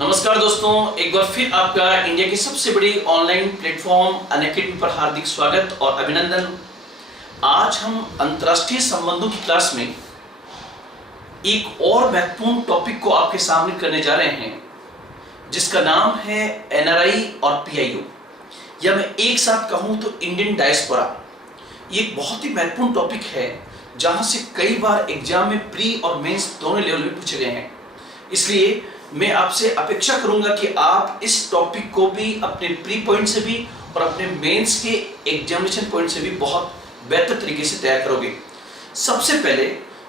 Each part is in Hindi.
नमस्कार दोस्तों, एक बार फिर आपका इंडिया की सबसे बड़ी ऑनलाइन प्लेटफॉर्म अनअकैडमी पर हार्दिक स्वागत और अभिनंदन। आज हम अंतर्राष्ट्रीय संबंधों की क्लास में एक और महत्वपूर्ण टॉपिक को आपके सामने करने जा रहे हैं, जिसका नाम है एनआरआई और पीआईओ, या मैं एक साथ कहूं तो इंडियन डायस्पोरा। ये एक बहुत ही महत्वपूर्ण टॉपिक है, जहां से कई बार एग्जाम में प्री और मेंस दोनों लेवल में पूछे गए हैं। इसलिए मैं आपसे अपेक्षा करूंगा कि आप इस टॉपिक को भी अपने प्री पॉइंट से भी और अपने मेंस के एग्जामिनेशन पॉइंट से भी बहुत बेहतर तरीके से तैयार करोगे। सबसे पहले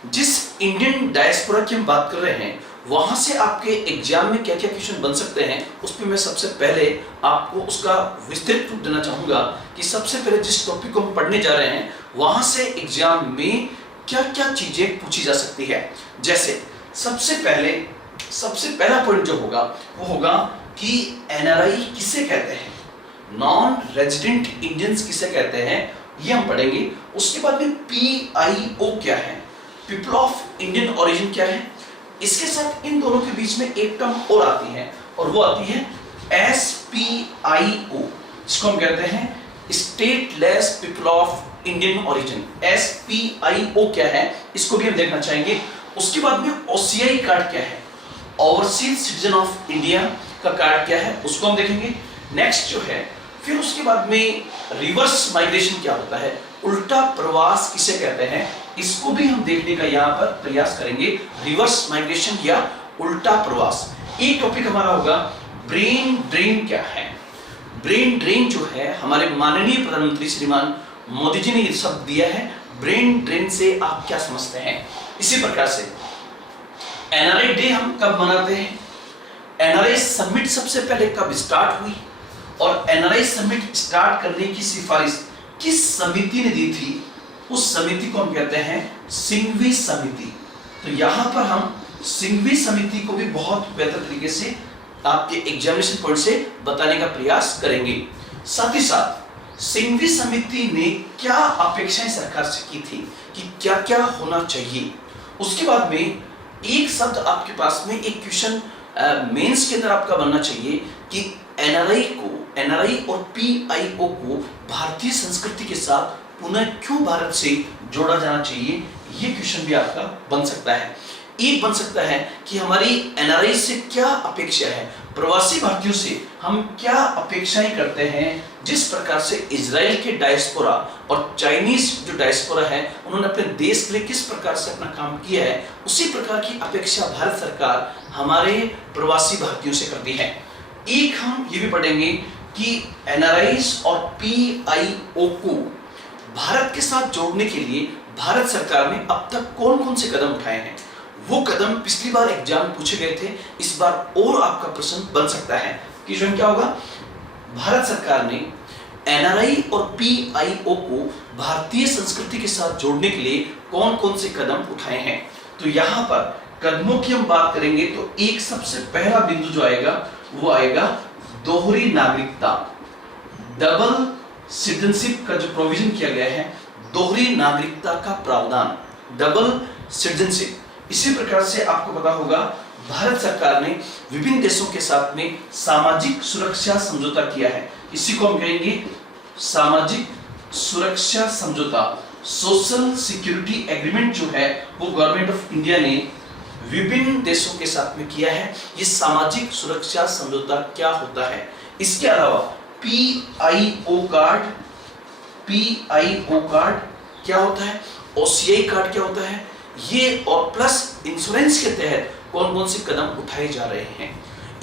जिस इंडियन डायस्पोरा की हम बात कर रहे हैं, वहां से आपके एग्जाम में क्या क्या क्वेश्चन बन सकते हैं, उस पर मैं सबसे पहले आपको उसका विस्तृत रूप देना चाहूंगा कि सबसे पहले जिस टॉपिक को हम पढ़ने जा रहे हैं, वहां से एग्जाम में क्या क्या चीजें पूछी जा सकती है। जैसे सबसे पहला पॉइंट जो होगा वो होगा कि एनआरआई किसे कहते हैं, नॉन रेजिडेंट इंडियंस किसे कहते हैं, ये हम पढ़ेंगे। उसके बाद में पीआईओ क्या है, पीपल ऑफ इंडियन ओरिजिन क्या है। इसके साथ इन दोनों के बीच में एक टर्म और आती है, और वो आती है एसपीआईओ, जिसको हम कहते हैं stateless people of Indian origin. SPIO क्या है, इसको भी हम देखना चाहेंगे। उसके बाद में ओसीआई कार्ड क्या है, ओवरसीज सिटीजन ऑफ इंडिया का कार्ड क्या है, उसको हम देखेंगे। नेक्स्ट जो है, फिर उसके बाद में रिवर्स माइग्रेशन क्या होता है, उल्टा प्रवास किसे कहते हैं, इसको भी हम देखने का यहाँ पर प्रयास करेंगे। रिवर्स माइग्रेशन या उल्टा प्रवास। एक टॉपिक हमारा होगा ब्रेन ड्रेन क्या है। ब्रेन ड्रेन जो है, हमारे माननीय प्रधानमंत्री श्रीमान मोदी जी ने ये शब्द दिया है। ब्रेन ड्रेन से आप क्या समझते हैं। इसी प्रकार से एनआरआई डे हम कब मनाते हैं, एनआरआई समिट सबसे पहले कब स्टार्ट हुई, और एनआरआई समिट स्टार्ट करने की सिफारिश किस समिति ने दी थी, उस समिति को हम कहते हैं सिंघवी समिति। तो यहां पर हम सिंघवी समिति को भी बहुत बेहतर तरीके से आपके एग्जामिनेशन पॉइंट से बताने का प्रयास करेंगे। साथ ही साथ सिंघवी समिति ने क्या अपेक्षाएं सरकार से की थी कि क्या क्या होना चाहिए। उसके बाद में एक शब्द आपके पास में एक क्वेश्चन मेंस के अंदर आपका बनना चाहिए कि एनआरआई और पीआईओ को भारतीय संस्कृति के साथ पुनः क्यों भारत से जोड़ा जाना चाहिए। ये क्वेश्चन भी आपका बन सकता है। एक बन सकता है कि हमारी एनआरआई से क्या अपेक्षा है, प्रवासी भारतीयों से हम क्या अपेक्षाएं करते हैं। जिस प्रकार से इजराइल के डायस्पोरा और चाइनीज जो डायस्पोरा है, उन्होंने अपने देश के लिए किस प्रकार से अपना काम किया है, उसी प्रकार की अपेक्षा भारत सरकार हमारे प्रवासी भारतीयों से करती है। एक हम ये भी पढ़ेंगे कि एनआरआई और पीआईओ को भारत के साथ जोड़ने के लिए भारत सरकार ने अब तक कौन कौन से कदम उठाए हैं। वो कदम पिछली बार एग्जाम में पूछे गए थे, इस बार और आपका प्रश्न बन सकता है। क्वेश्चन क्या होगा, भारत सरकार ने एनआरआई और पीआईओ को भारतीय संस्कृति के साथ जोड़ने के लिए कौन कौन से कदम उठाए हैं। तो यहाँ पर कदमों की हम बात करेंगे तो एक सबसे पहला बिंदु जो आएगा वो आएगा दोहरी नागरिकता, डबल सिटीजनशिप का जो प्रोविजन किया गया है, दोहरी नागरिकता का प्रावधान, डबल सिटीजनशिप। इसी प्रकार से आपको पता होगा भारत सरकार ने विभिन्न देशों के साथ में सामाजिक सुरक्षा समझौता किया है। इसी को हम कहेंगे सामाजिक सुरक्षा समझौता, सोशल सिक्योरिटी एग्रीमेंट जो है वो गवर्नमेंट ऑफ इंडिया ने विभिन्न देशों के साथ में किया है। ये सामाजिक सुरक्षा समझौता क्या होता है। इसके अलावा पीआईओ कार्ड क्या होता है, ओसीआई कार्ड क्या होता है, ये और प्लस इंश्योरेंस के तहत कौन कौन से कदम उठाए जा रहे हैं।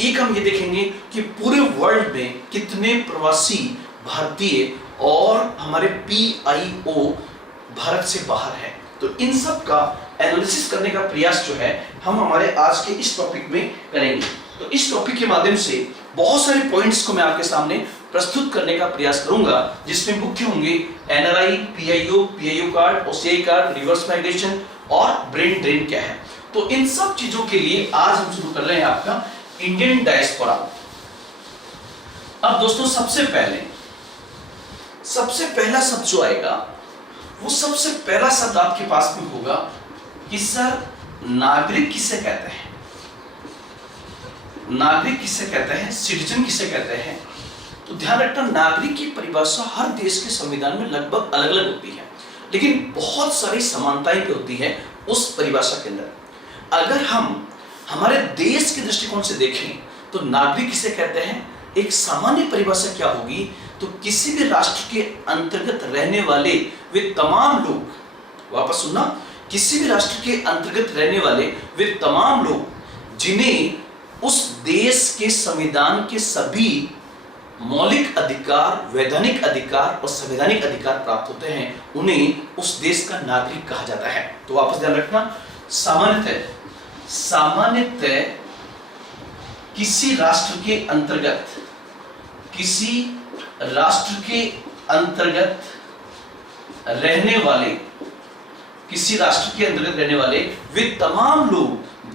एक हम ये देखेंगे कि पूरे वर्ल्ड में कितने प्रवासी भारतीय और हमारे पीआईओ भारत से बाहर है। तो इन सब का एनालिसिस करने का प्रयास जो है हम हमारे आज के इस टॉपिक में करेंगे। तो इस टॉपिक के माध्यम से बहुत सारे पॉइंट्स को मैं आपके सामने प्रस्तुत करने का प्रयास करूंगा, जिसमें मुख्य होंगे NRI, PIO card, OCI card, reverse migration और ब्रेन ड्रेन क्या है। तो इन सब चीजों के लिए आज हम शुरू कर रहे हैं आपका इंडियन डायस्पोरा। अब दोस्तों सबसे पहला शब्द जो आएगा वो सबसे पहला शब्द आपके पास में होगा कि सर नागरिक किसे कहते हैं। नागरिक किसे कहते हैं, सिटीजन किसे कहते हैं, तो ध्यान रखना नागरिक की परिभाषा हर देश के संविधान में लगभग अलग अलग होती है, लेकिन बहुत सारी समानताएं भी होती है उस परिभाषा के अंदर। अगर हम हमारे देश के दृष्टिकोण से देखें तो नागरिक किसे कहते हैं, एक सामान्य परिभाषा क्या होगी, तो किसी भी राष्ट्र के अंतर्गत रहने वाले वे तमाम लोग, वापस सुनना, किसी भी राष्ट्र के अंतर्गत रहने वाले वे तमाम लोग जिन्हें उस देश के संविधान के सभी मौलिक अधिकार, वैधानिक अधिकार और संवैधानिक अधिकार प्राप्त होते हैं, उन्हें उस देश का नागरिक कहा जाता है। तो वापस ध्यान रखना, सामान्यतः किसी राष्ट्र के अंतर्गत रहने वाले, किसी राष्ट्र के अंतर्गत रहने वाले वे तमाम लोग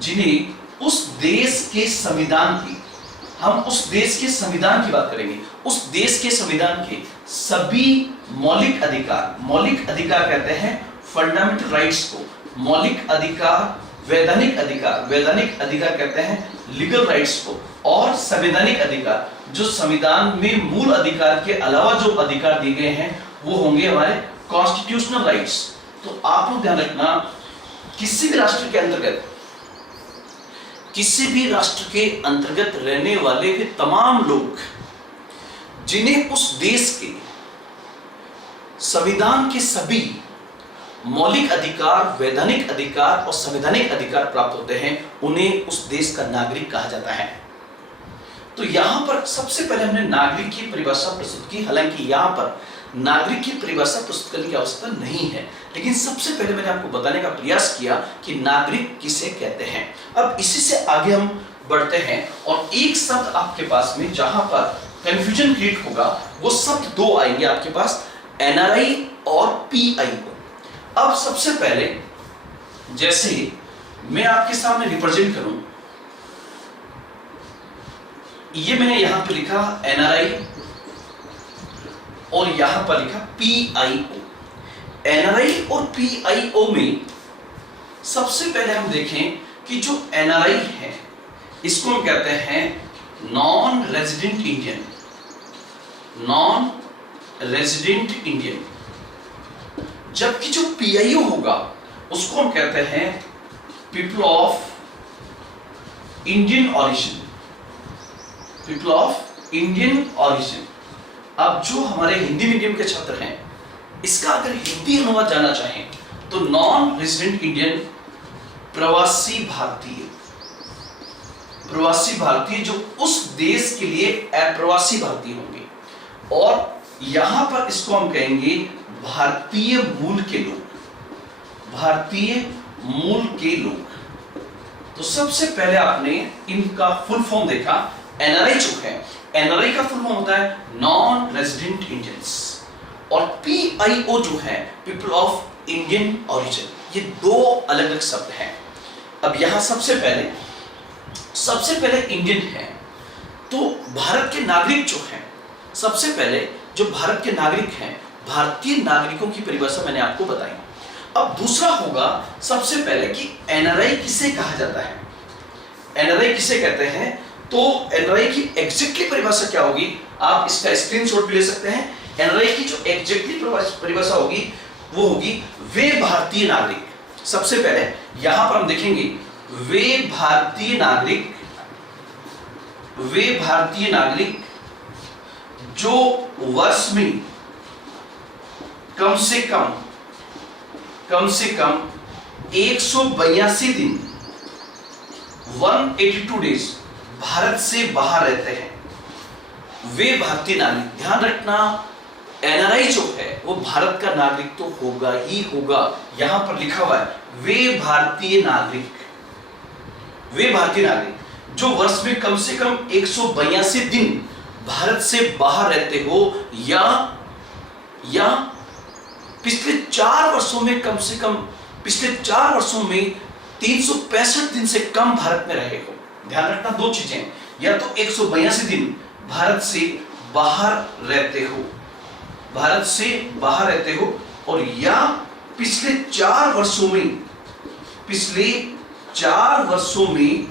जिन्हें उस देश के संविधान की, हम उस देश के संविधान की बात करेंगे, उस देश के संविधान के सभी मौलिक अधिकार कहते हैं फंडामेंटल राइट्स को, मौलिक अधिकार, वैधानिक अधिकार कहते हैं लीगल राइट्स को, और संवैधानिक अधिकार जो संविधान में मूल अधिकार के अलावा जो अधिकार दिए गए हैं वो होंगे हमारे कॉन्स्टिट्यूशनल राइट्स। तो आप लोग ध्यान रखना, किसी भी राष्ट्र के अंतर्गत रहने वाले वे तमाम लोग जिन्हें उस देश के संविधान के सभी मौलिक अधिकार, वैधानिक अधिकार और संवैधानिक अधिकार प्राप्त होते हैं, उन्हें उस देश का नागरिक कहा जाता है। तो यहां पर सबसे पहले हमने नागरिक की परिभाषा प्रस्तुत की, हालांकि यहां पर नागरिक की परिभाषा प्रस्तुत करने की आवश्यकता नहीं है, लेकिन सबसे पहले मैंने आपको बताने का प्रयास किया कि नागरिक किसे कहते हैं। अब इसी से आगे हम बढ़ते हैं और एक शब्द आपके पास में जहां पर कंफ्यूजन क्रिएट होगा, वो शब्द दो आएंगे आपके पास, एनआरआई और पीआईओ। अब सबसे पहले जैसे मैं आपके सामने रिप्रेजेंट करूं, ये मैंने यहां पे लिखा एनआरआई और यहां पर लिखा पीआईओ। एनआरआई और पीआईओ में सबसे पहले हम देखें कि जो एनआरआई है इसको हम कहते हैं नॉन रेजिडेंट इंडियन, जबकि जो पीआईओ होगा उसको हम कहते हैं पीपल ऑफ इंडियन ऑरिजिन। अब जो हमारे हिंदी मीडियम के छात्र हैं, इसका अगर हिंदी अनुवाद जानना चाहें तो नॉन रेजिडेंट इंडियन, प्रवासी भारतीय जो उस देश के लिए अप्रवासी भारतीय होंगे, और यहां पर इसको हम कहेंगे भारतीय मूल के लोग। तो सबसे पहले आपने इनका फुल फॉर्म देखा, एनआरआई जो है, एनआरआई का फुल फॉर्म होता है नॉन रेजिडेंट इंडियंस, और पीआईओ जो है पीपल ऑफ इंडियन ओरिजिन। ये दो अलग अलग शब्द हैं। अब यहां सबसे पहले इंडियन है, तो भारत के नागरिक जो हैं, सबसे पहले जो भारत के नागरिक हैं, भारतीय नागरिकों की परिभाषा मैंने आपको बताई। अब दूसरा होगा सबसे पहले कि एनआरआई किसे कहा जाता है, एनआरआई किसे कहते हैं। तो एनआरआई की एग्जैक्टली परिभाषा क्या होगी, आप इसका स्क्रीनशॉट भी ले सकते हैं। एनआरआई की जो एग्जैक्टली परिभाषा होगी वो होगी वे भारतीय नागरिक। सबसे पहले यहां पर हम देखेंगे वे भारतीय नागरिक जो वर्ष में कम से कम 182 दिन 182 डेज भारत से बाहर रहते हैं, वे भारतीय नागरिक। ध्यान रखना, एनआरआई जो है वो भारत का नागरिक तो होगा ही होगा। यहां पर लिखा हुआ है वे भारतीय नागरिक जो वर्ष में कम से कम 182 दिन भारत से बाहर रहते हो, या पिछले 4 वर्षों में कम से कम, पिछले 4 वर्षों में 365 दिन से कम भारत में रहे हो। ध्यान रखना दो चीजें, या तो 182 दिन भारत से बाहर रहते हो, और या पिछले 4 वर्षों में, पिछले 4 वर्षों में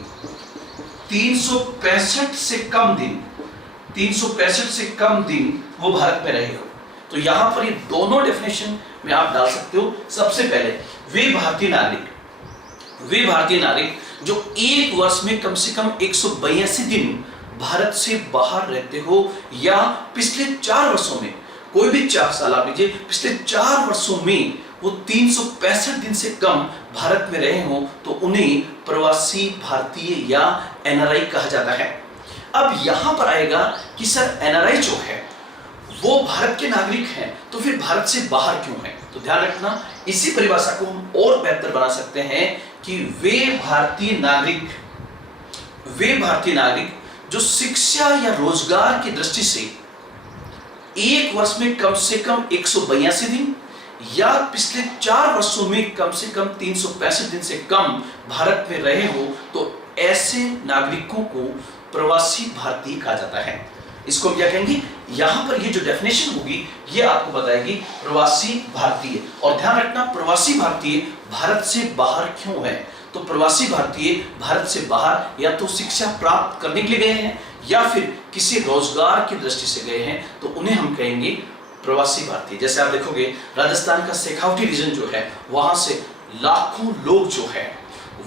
365 से कम दिन, 365 से कम दिन वो भारत में रहे हो। तो यहां पर ये दोनों डेफिनेशन में आप डाल सकते हो। सबसे पहले वे भारतीय नागरिक जो एक वर्ष में कम से कम 182 दिन भारत से बाहर रहते हो, या पिछले 4 वर्षों में, कोई भी 4 साल आप लीजिए, पिछले 4 वर्षों में वो 365 दिन से कम भारत में रहे हो, तो उन्हें प्रवासी भारतीय या एनआरआई कहा जाता है। अब यहां पर आएगा कि सर एनआरआई जो है वो भारत के नागरिक हैं, तो फिर भारत से बाहर क्यों है? तो ध्यान रखना, इसी परिभाषा को हम और बेहतर बना सकते हैं कि वे भारतीय नागरिक जो शिक्षा या रोजगार की दृष्टि से एक वर्ष में कम से कम 182 दिन या पिछले 4 वर्षों में कम से कम 365 दिन से कम भारत में रहे हो, तो ऐसे नागरिकों को प्रवासी भारतीय कहा जाता है। इसको हम क्या कहेंगे? यहां पर ये जो डेफिनेशन होगी ये आपको बताएगी प्रवासी भारतीय। और ध्यान रखना, प्रवासी भारतीय भारत से बाहर क्यों है? तो प्रवासी भारतीय भारत से बाहर या तो शिक्षा प्राप्त करने के लिए गए हैं या फिर किसी रोजगार की दृष्टि से गए हैं, तो उन्हें हम कहेंगे प्रवासी भारतीय। जैसे आप देखोगे राजस्थान का शेखावटी रीजन जो है, वहां से लाखों लोग जो है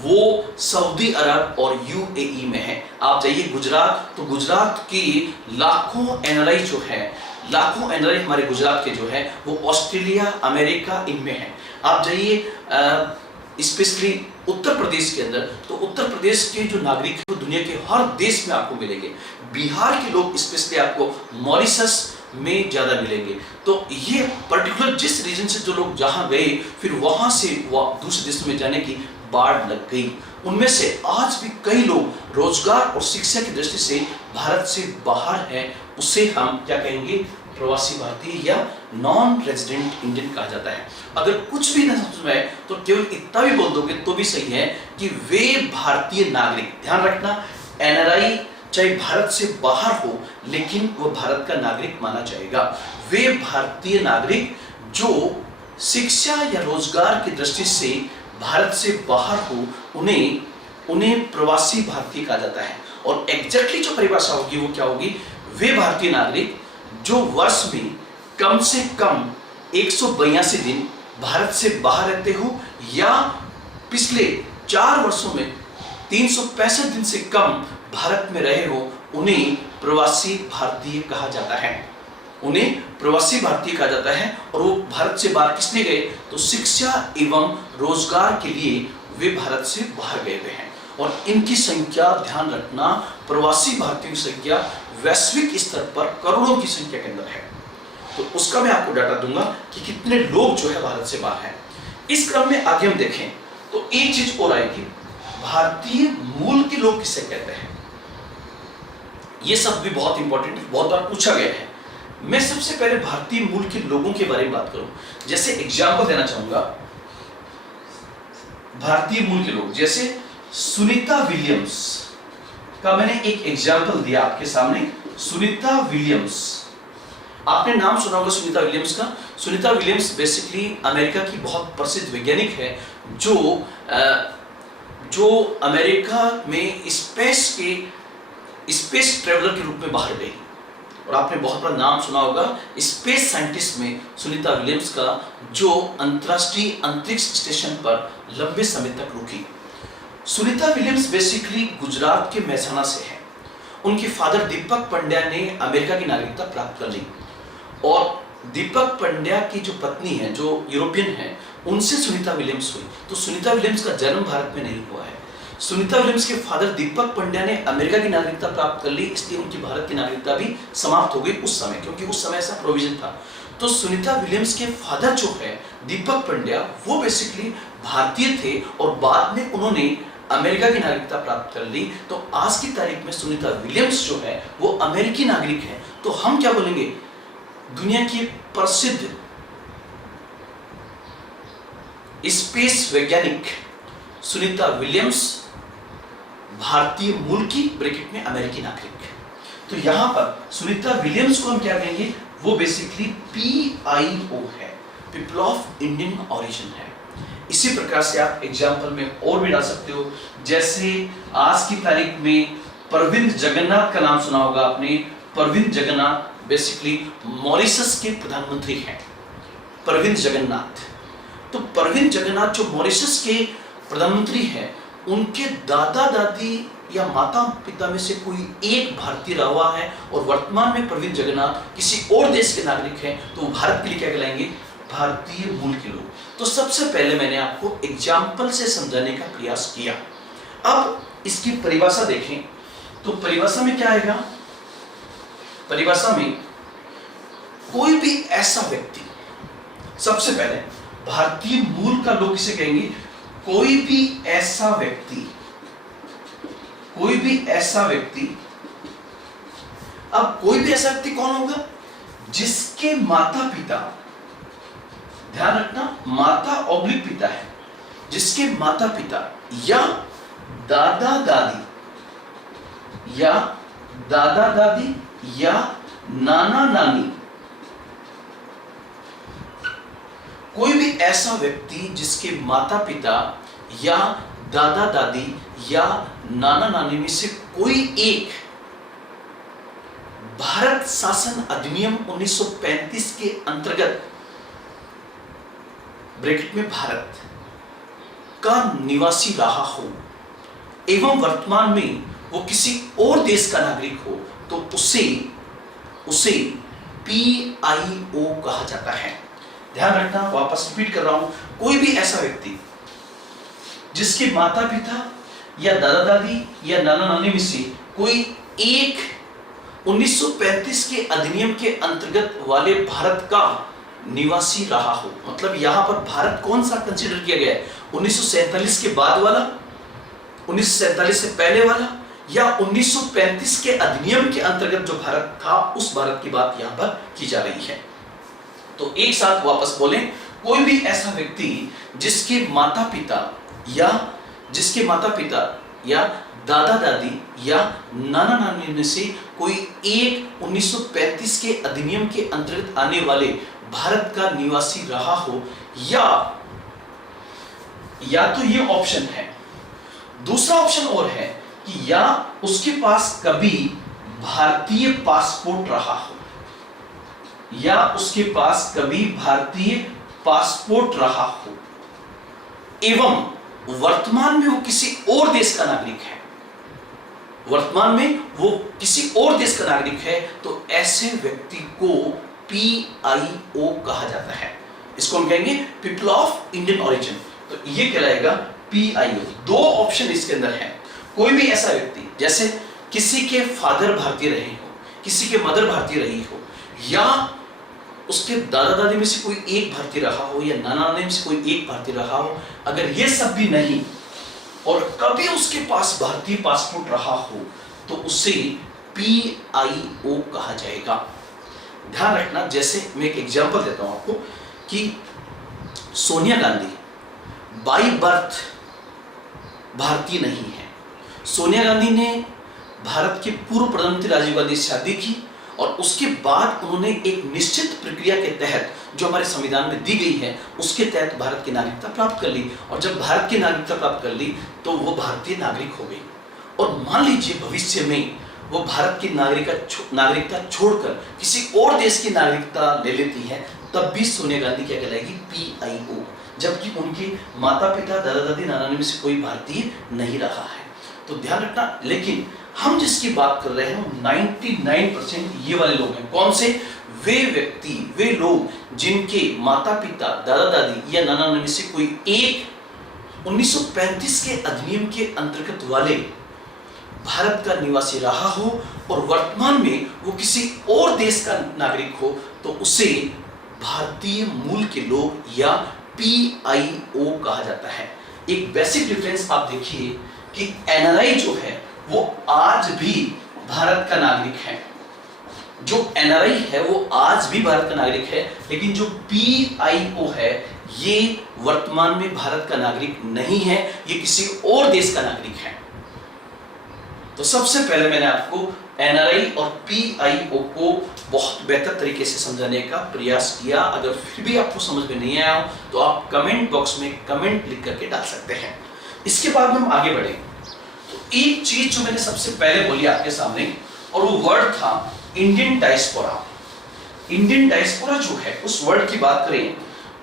वो सऊदी अरब और यूएई में है। आप जाइए गुजरात, तो गुजरात की लाखों एनआरआई जो है, लाखों एनआरआई हमारे गुजरात के जो है वो ऑस्ट्रेलिया, अमेरिका, इनमें है। आप जाइए स्पेशली उत्तर प्रदेश के अंदर, तो उत्तर प्रदेश के जो नागरिक हैं वो दुनिया के हर देश में आपको मिलेंगे। बिहार के लोग स्पेशली आपको मॉरिशस में ज्यादा मिलेंगे। तो ये पर्टिकुलर जिस रीजन से जो लोग जहां गए, फिर वहां से दूसरे देशों में जाने की बाढ़ लग गई। उनमें से आज भी कई लोग रोजगार और शिक्षा की दृष्टि से भारत से बाहर हैं। उसे हम क्या कहेंगे? प्रवासी भारतीय या नॉन रेजिडेंट इंडियन कहा जाता है। अगर कुछ भी न समझ में आए तो केवल इतना भी बोल दोगे तो भी सही है कि वे भारतीय नागरिक, ध्यान रखना, एनआरआई चाहे भारत से बाहर हो लेकिन वो भारत का नागरिक माना जाएगा। वे भारतीय नागरिक जो शिक्षा या रोजगार की दृष्टि से भारत से बाहर हो, उन्हें प्रवासी भारतीय कहा जाता है। और एग्जैक्टली जो परिभाषा होगी वो क्या होगी? वे भारतीय नागरिक जो वर्ष में कम से कम 182 दिन भारत से बाहर रहते हो या पिछले 4 वर्षों में 365 दिन से कम भारत में रहे हो, उन्हें प्रवासी भारतीय कहा जाता है। उन्हें प्रवासी भारतीय कहा जाता है। और वो भारत से बाहर किस लिए गए? तो शिक्षा एवं रोजगार के लिए वे भारत से बाहर गए हुए हैं। और इनकी संख्या, ध्यान रखना, प्रवासी भारतीयों की संख्या वैश्विक स्तर पर करोड़ों की संख्या के अंदर है। तो उसका मैं आपको डाटा दूंगा कि कितने लोग जो है भारत से बाहर हैं। इस क्रम में आगे हम देखें तो एक चीज और आएगी, भारतीय मूल के लोग किसे कहते हैं? ये सब भी बहुत इंपॉर्टेंट है, बहुत बार पूछा गया है। मैं सबसे पहले भारतीय मूल के लोगों के बारे में बात करूं। जैसे एग्जाम्पल देना चाहूंगा भारतीय मूल के लोग, जैसे सुनीता विलियम्स का मैंने एक एग्जाम्पल दिया आपके सामने। सुनीता विलियम्स, आपने नाम सुना होगा सुनीता विलियम्स का। सुनीता विलियम्स बेसिकली अमेरिका की बहुत प्रसिद्ध वैज्ञानिक है जो अमेरिका में स्पेस ट्रेवलर के रूप में बाहर गई। और आपने बहुत बड़ा नाम सुना होगा स्पेस साइंटिस्ट में सुनीता विलियम्स का, जो अंतरराष्ट्रीय अंतरिक्ष स्टेशन पर लंबे समय तक रुकी। सुनीता विलियम्स बेसिकली गुजरात के मेहसाणा से है। उनके फादर दीपक पंड्या ने अमेरिका की नागरिकता प्राप्त कर ली और दीपक पंड्या की जो पत्नी है, जो यूरोपियन है, उनसे सुनीता विलियम्स हुई। तो सुनीता विलियम्स का जन्म भारत में नहीं हुआ है। सुनीता विलियम्स के फादर दीपक पंड्या ने अमेरिका की नागरिकता प्राप्त कर ली, इसलिए उनकी भारत की नागरिकता भी समाप्त हो गई उस समय, क्योंकि उस समय ऐसा प्रोविजन था। तो सुनीता विलियम्स के फादर जो है दीपक पंड्या, वो बेसिकली भारतीय थे और बाद में उन्होंने अमेरिका की नागरिकता प्राप्त कर ली। तो आज की तारीख में सुनीता विलियम्स जो है वो अमेरिकी नागरिक है। तो हम क्या बोलेंगे? दुनिया की प्रसिद्ध स्पेस वैज्ञानिक सुनीता विलियम्स भारतीय मूल की, ब्रैकेट में अमेरिकी नागरिक। तो यहां पर सुनीता विलियम्स को हम क्या कहेंगे? वो बेसिकली PIO है, पीपल ऑफ इंडियन ओरिजिन है। इसी प्रकार से आप एग्जाम्पल में और भी डाल सकते हो, जैसे आज की तारीख में प्रविंद जगन्नाथ का नाम सुना होगा आपने। प्रविंद जगन्नाथ बेसिकली मॉरिशस के प्रधानमंत्री हैं, प्रविंद जगन्नाथ। तो प्रविंद जगन्नाथ जो मॉरिशस के प्रधानमंत्री हैं, उनके दादा दादी या माता पिता में से कोई एक भारतीय रहा हुआ है और वर्तमान में प्रविंद जगन्नाथ किसी और देश के नागरिक हैं, तो वो भारत के लिए क्या कहलाएंगे? भारतीय मूल के लोग। तो सबसे पहले मैंने आपको एग्जाम्पल से समझाने का प्रयास किया। अब इसकी परिभाषा देखें तो परिभाषा में क्या आएगा? परिभाषा में कोई भी ऐसा व्यक्ति, सबसे पहले भारतीय मूल का लोग किसे कहेंगे? कोई भी ऐसा व्यक्ति, कोई भी ऐसा व्यक्ति। अब कोई भी ऐसा व्यक्ति कौन होगा? जिसके माता पिता, ध्यान रखना माता ऑब्लिक पिता है, जिसके माता पिता या दादा दादी या नाना नानी, कोई भी ऐसा व्यक्ति जिसके माता पिता या दादा दादी या नाना नानी में से कोई एक भारत शासन अधिनियम 1935 के अंतर्गत ब्रैकेट में भारत का निवासी रहा हो एवं वर्तमान में वो किसी और देश का नागरिक हो, तो उसे PIO कहा जाता है। ध्यान रखना, वापस रिपीट कर रहा हूं, कोई भी ऐसा व्यक्ति जिसके माता पिता या दादा दादी या नाना नानी में से कोई एक 1935 के अधिनियम के अंतर्गत वाले भारत का निवासी रहा हो। मतलब यहां पर भारत कौन सा कंसीडर किया गया है? 1947 के बाद वाला, 1947 से पहले वाला, या 1935 के अधिनियम के अंतर्गत जो भारत था उस भारत की बात यहां पर की जा रही है। तो एक साथ वापस बोलें, कोई भी ऐसा व्यक्ति जिसके माता पिता या दादा दादी या नाना नानी में से कोई एक 1935 के अधिनियम के अंतर्गत आने वाले भारत का निवासी रहा हो, या तो ये ऑप्शन है। दूसरा ऑप्शन और है कि या उसके पास कभी भारतीय पासपोर्ट रहा हो, या उसके पास कभी भारतीय पासपोर्ट रहा हो एवं वर्तमान में वो किसी और देश का नागरिक है, वर्तमान में वो किसी और देश का नागरिक है, तो ऐसे व्यक्ति को PIO कहा जाता है। इसको हम कहेंगे पीपल ऑफ इंडियन ओरिजिन। तो ये कहलाएगा PIO। दो ऑप्शन इसके अंदर है। कोई भी ऐसा व्यक्ति, जैसे किसी के फादर भारतीय रहे हो, किसी के मदर भारतीय रही हो, या उसके दादा दादी में से कोई एक भारतीय रहा हो, या नाना नानी में से कोई एक भारतीय रहा हो, अगर ये सब भी नहीं और कभी उसके पास भारतीय पासपोर्ट रहा हो, तो उसे PIO कहा जाएगा। ध्यान रखना, जैसे मैं एक एग्जांपल देता हूं आपको कि सोनिया गांधी बाय बर्थ भारतीय नहीं है। सोनिया गांधी ने भारत के पूर्व प्रधानमंत्री राजीव गांधी से शादी की और उसके बाद उन्होंने एक निश्चित प्रक्रिया के तहत जो हमारे संविधान में दी गई है उसके तहत भारत की नागरिकता प्राप्त कर ली, और जब भारत की नागरिकता प्राप्त कर ली तो वो भारतीय नागरिक हो गई। और मान लीजिए भविष्य में वो भारत की नागरिकता छोड़कर किसी और देश की नागरिकता ले लेती है, तब भी सोनिया गांधी क्या कहलाएगी? PIO, जबकि उनके माता पिता दादा दादी नाना नानी में से कोई भारतीय नहीं रहा है। तो ध्यान रखना, लेकिन हम जिसकी बात कर रहे हैं 99% ये वाले लोग हैं। कौन से? वे व्यक्ति, वे लोग जिनके माता पिता दादा दादी या नाना नानी में से कोई एक 1935 के अधिनियम के अंतर्गत वाले भारत का निवासी रहा हो और वर्तमान में वो किसी और देश का नागरिक हो, तो उसे भारतीय मूल के लोग या PIO कहा जाता है। एक बेसिक डिफरेंस आप देखिए कि NRI जो है वो आज भी भारत का नागरिक है। जो NRI है वो आज भी भारत का नागरिक है, लेकिन जो PIO है ये वर्तमान में भारत का नागरिक नहीं है, ये किसी और देश का नागरिक है। तो सबसे पहले मैंने आपको एनआरआई और पीआईओ को बहुत बेहतर तरीके से समझाने का प्रयास किया। अगर फिर भी आपको समझ में नहीं आया हो तो आप कमेंट बॉक्स में कमेंट लिख करके डाल सकते हैं। इसके बाद हम आगे बढ़े तो एक चीज जो मैंने सबसे पहले बोली आपके सामने, और वो वर्ड था इंडियन डायस्पोरा। इंडियन डायस्पोरा जो है उस वर्ड की बात करें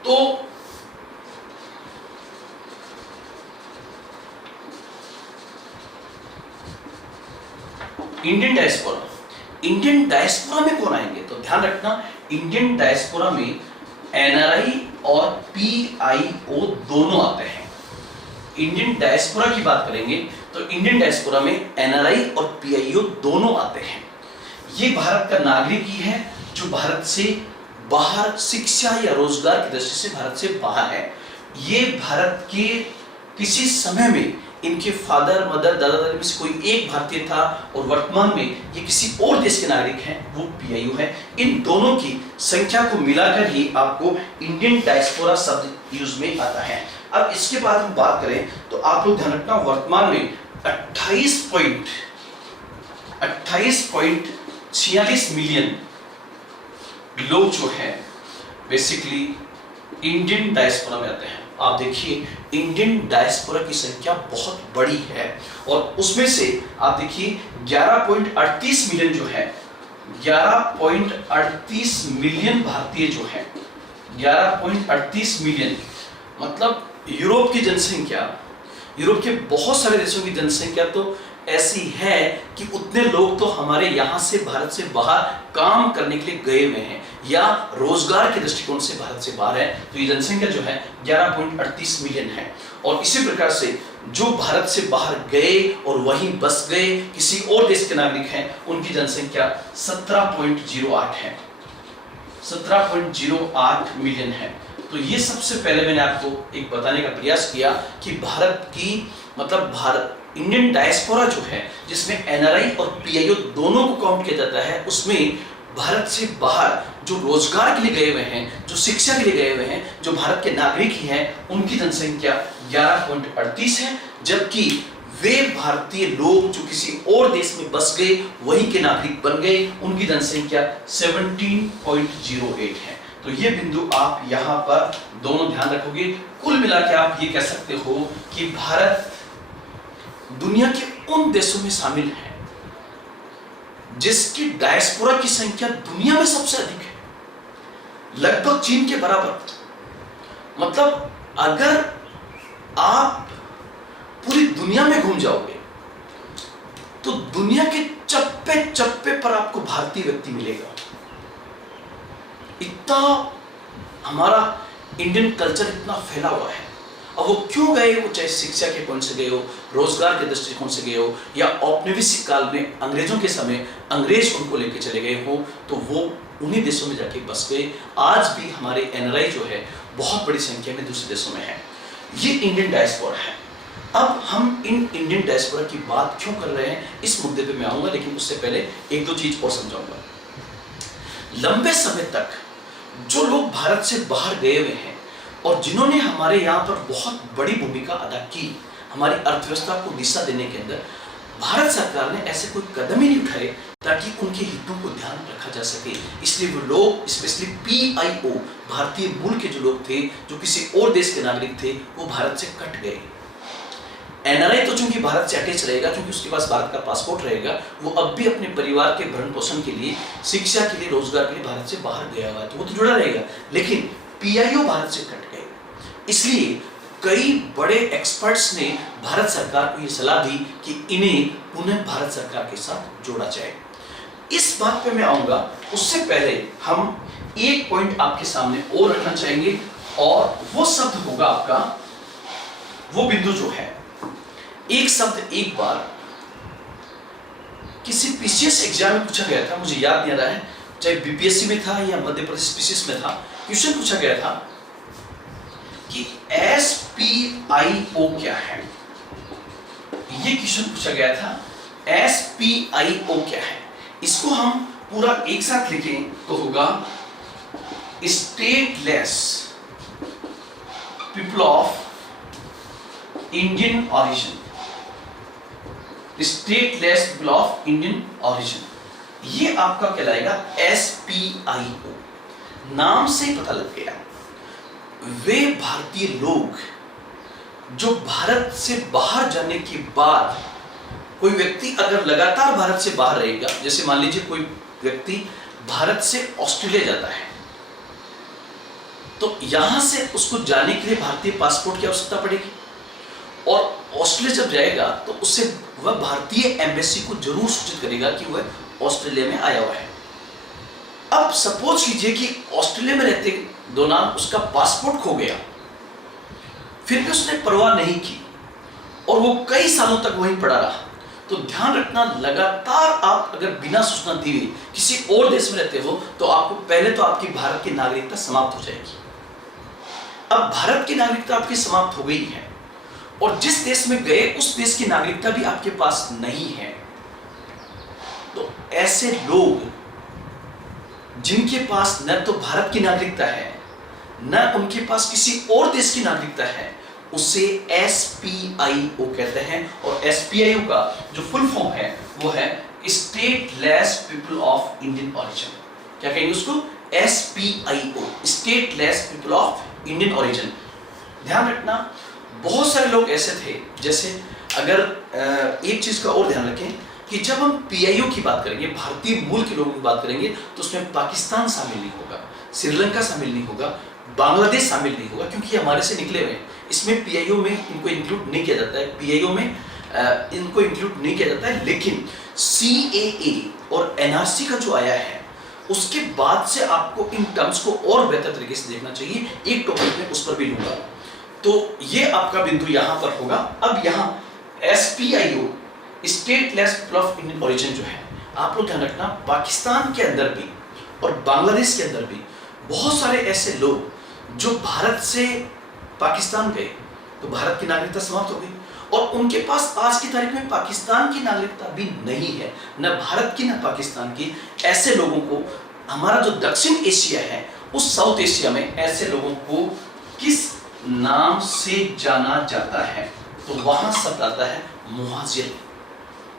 तो इंडियन डायस्पोरा में कौन आएंगे, तो ध्यान रखना इंडियन डायस्पोरा में एनआरआई और पीआईओ दोनों आते हैं। इंडियन डायस्पोरा की बात करेंगे तो इंडियन डायस्पोरा में एनआरआई और पीआईओ दोनों आते हैं। ये भारत का नागरिक ही है जो भारत से बाहर शिक्षा या रोजगार की दृष्टि से भारत से बाहर है। ये भारत के किसी समय में इनके फादर मदर दादा दादी में से कोई एक भारतीय था और वर्तमान में ये किसी और देश के नागरिक हैं, वो पीआईओ है। इन दोनों की संख्या को मिलाकर ही आपको इंडियन डायस्पोरा शब्द यूज में आता है। अब इसके बाद हम बात करें तो आप लोग ध्यान रखना वर्तमान में 28.46 मिलियन लोग जो है बेसिकली इंडियन डायस्पोरा में आते हैं। आप देखिए इंडियन डायस्पोरा की संख्या बहुत बड़ी है और उसमें से आप देखिए 11.38 मिलियन जो है, 11.38 मिलियन भारतीय जो है, 11.38 मिलियन मतलब यूरोप की जनसंख्या, यूरोप के बहुत सारे देशों की जनसंख्या तो ऐसी है कि उतने लोग तो हमारे यहाँ से भारत से बाहर काम करने के लिए गए हुए हैं या रोजगार के दृष्टिकोण से भारत से बाहर है। तो ये जनसंख्या जो है 11.38 मिलियन है। और इसी प्रकार से जो भारत से बाहर गए और वहीं बस गए किसी और देश के नागरिक हैं, उनकी जनसंख्या 17.08 है, 17.08 मिलियन है। तो ये सबसे पहले मैंने आपको एक बताने का प्रयास किया कि भारत की मतलब भारत इंडियन डायस्पोरा जो है जिसमें एनआरआई और पीआईओ दोनों को काउंट किया जाता है, उसमें भारत से बाहर जो रोजगार के लिए गए हुए हैं, जो शिक्षा के लिए गए हुए हैं, जो भारत के नागरिक ही हैं, उनकी जनसंख्या 11.38 है। जबकि वे भारतीय लोग जो किसी और देश में बस गए वहीं के नागरिक बन गए, उनकी जनसंख्या 17.08 है। तो ये बिंदु आप यहाँ पर दोनों ध्यान रखोगे। कुल मिला के आप ये कह सकते हो कि भारत दुनिया के उन देशों में शामिल है जिसकी डायस्पोरा की संख्या दुनिया में सबसे अधिक है, लगभग चीन के बराबर। मतलब अगर आप पूरी दुनिया में घूम जाओगे तो दुनिया के चप्पे चप्पे पर आपको भारतीय व्यक्ति मिलेगा। इतना हमारा इंडियन कल्चर इतना फैला हुआ है। अब वो क्यों गए, वो चाहे शिक्षा के पॉइंट से गए हो, रोजगार के दृष्टिकोण से गए हो, या औपनिवेशिक काल में अंग्रेजों के समय अंग्रेज उनको लेके चले गए हो, तो वो उन्हीं देशों में जाके बस गए। आज भी हमारे एनआरआई जो है बहुत बड़ी संख्या में दूसरे देशों में है। ये इंडियन डायस्पोरा है। अब हम इन इंडियन डायस्पोरा की बात क्यों कर रहे हैं, इस मुद्दे पे मैं आऊंगा, लेकिन उससे पहले एक दो चीज और समझाऊंगा। लंबे समय तक जो लोग भारत से बाहर गए हुए हैं और जिन्होंने हमारे यहाँ पर बहुत बड़ी भूमिका अदा की हमारी अर्थव्यवस्था को दिशा देने के अंदर, भारत सरकार ने ऐसे कोई कदम ही नहीं उठाए ताकि उनके हितों को ध्यान रखा जा सके। इसलिए वो लोग स्पेशली पीआईओ भारतीय मूल के जो लोग थे, जो किसी और देश के नागरिक थे, वो भारत से कट गए। एनआरआई तो चूंकि भारत से अटैच रहेगा, क्योंकि उसके पास भारत का पासपोर्ट रहेगा, वो अब भी अपने परिवार के भरण पोषण के लिए, शिक्षा के लिए, रोजगार के लिए भारत से बाहर गया हुआ है, तो वो तो जुड़ा रहेगा। लेकिन पीआईओ भारत से कट गए। इसलिए कई बड़े एक्सपर्ट्स ने भारत सरकार को यह सलाह दी कि इन्हें पुनः भारत सरकार के साथ जोड़ा जाए। इस बात पे मैं आऊंगा, उससे पहले हम एक पॉइंट आपके सामने और रखना चाहेंगे, और वो शब्द होगा आपका, वो बिंदु जो है, एक शब्द एक बार किसी पीसीएस एग्जाम में पूछा गया था, मुझे याद नहीं आ रहा है, चाहे बीपीएससी में था या मध्य प्रदेश पीसीएस में था। क्वेश्चन पूछा गया था कि एसपीआईओ क्या है। ये क्वेश्चन पूछा गया था, एसपीआईओ क्या है। इसको हम पूरा एक साथ लिखें तो होगा stateless people of Indian origin. Stateless people of Indian origin, ये आपका कहलाएगा SPIO। नाम से ही पता लग गया, वे भारतीय लोग जो भारत से बाहर जाने के बाद, कोई व्यक्ति अगर लगातार भारत से बाहर रहेगा, जैसे मान लीजिए कोई व्यक्ति भारत से ऑस्ट्रेलिया जाता है, तो यहां से उसको जाने के लिए भारतीय पासपोर्ट की आवश्यकता पड़ेगी, और ऑस्ट्रेलिया जब जाएगा तो उससे वह भारतीय एम्बेसी को जरूर सूचित करेगा कि वह ऑस्ट्रेलिया में आया हुआ है। अब सपोज कीजिए कि ऑस्ट्रेलिया में रहते दौरान उसका पासपोर्ट खो गया, फिर भी उसने परवाह नहीं की और वो कई सालों तक वहीं पड़ा रहा, तो ध्यान रखना, लगातार आप अगर बिना सूचना दिए किसी और देश में रहते हो तो आपको पहले तो आपकी भारत की नागरिकता समाप्त हो जाएगी। अब भारत की नागरिकता आपकी समाप्त हो गई है और जिस देश में गए उस देश की नागरिकता भी आपके पास नहीं है, तो ऐसे लोग जिनके पास न तो भारत की नागरिकता है न उनके पास किसी और देश की नागरिकता है, उसे SPIO कहते हैं। और SPIO का जो फुल फॉर्म है वो है stateless people of Indian origin. क्या कहेंगे उसको? SPIO, stateless people of Indian origin. ध्यान रखना, बहुत सारे लोग ऐसे थे, जैसे अगर एक चीज का और ध्यान रखें कि जब हम PIO की बात करेंगे, भारतीय मूल के लोगों की बात करेंगे, तो उसमें पाकिस्तान शामिल नहीं होगा, श्रीलंका शामिल नहीं होगा, बांग्लादेश शामिल नहीं होगा, क्योंकि हमारे से निकले हुए हैं। इसमें PIO में इनको इंक्लूड नहीं किया जाता है, PIO में इनको इंक्लूड नहीं किया जाता है। लेकिन CAA और NRC का जो आया है उसके बाद से आपको इन टर्म्स को और बेहतर तरीके से देखना चाहिए। एक टॉपिक में उस पर भी लूंगा, तो ये आपका बिंदु यहां पर होगा। अब यहां SPIO, stateless people of Indian origin जो है, आप लोग ध्यान रखना, पाकिस्तान के अंदर भी और बांग्लादेश के अंदर भी बहुत सारे ऐसे लोग जो भारत से पाकिस्तान गए तो भारत की नागरिकता समाप्त हो गई, और उनके पास आज की तारीख में पाकिस्तान की नागरिकता भी नहीं है, न भारत की न पाकिस्तान की। ऐसे लोगों को हमारा जो दक्षिण एशिया है, उस साउथ एशिया में ऐसे लोगों को किस नाम से जाना जाता है? तो वहां शब्द आता है मुहाजिर।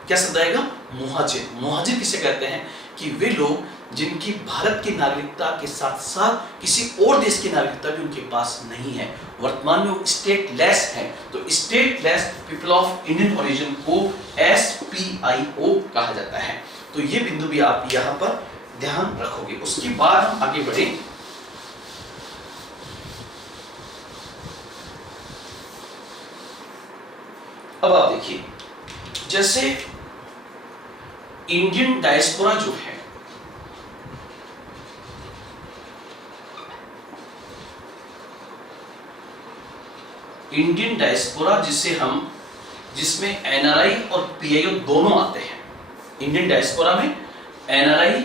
क्या शब्द आएगा? मुहाजिर। मुहाजिर किसे कहते हैं? कि वे लोग जिनकी भारत की नागरिकता के साथ साथ किसी और देश की नागरिकता भी उनके पास नहीं है, वर्तमान में वो स्टेटलेस है। तो stateless people of Indian origin को SPIO कहा जाता है। तो ये बिंदु भी आप यहां पर ध्यान रखोगे। उसके बाद हम आगे बढ़े। अब आप देखिए, जैसे इंडियन डायस्पोरा जो है, इंडियन डायस्पोरा जिसमें NRI और PIO दोनों आते हैं। इंडियन डायस्पोरा में NRI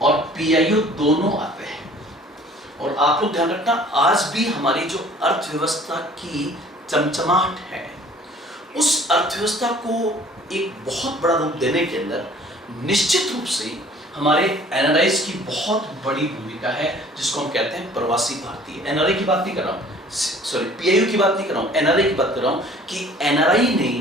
और PIO दोनों आते हैं। और आप लोग ध्यान रखना, आज भी हमारी जो अर्थव्यवस्था की चमचमाहट है, उस अर्थव्यवस्था को एक बहुत बड़ा रूप देने के अंदर निश्चित रूप से हमारे NRIs की बहुत बड़ी भूमिका है, जिसको हम कहते हैं प्रवासी भारतीय। NRI की बात नहीं कर रहा हूं, सॉरी, PIO की बात नहीं कर रहा हूं, NRI की बात कर रहा हूं कि NRI ने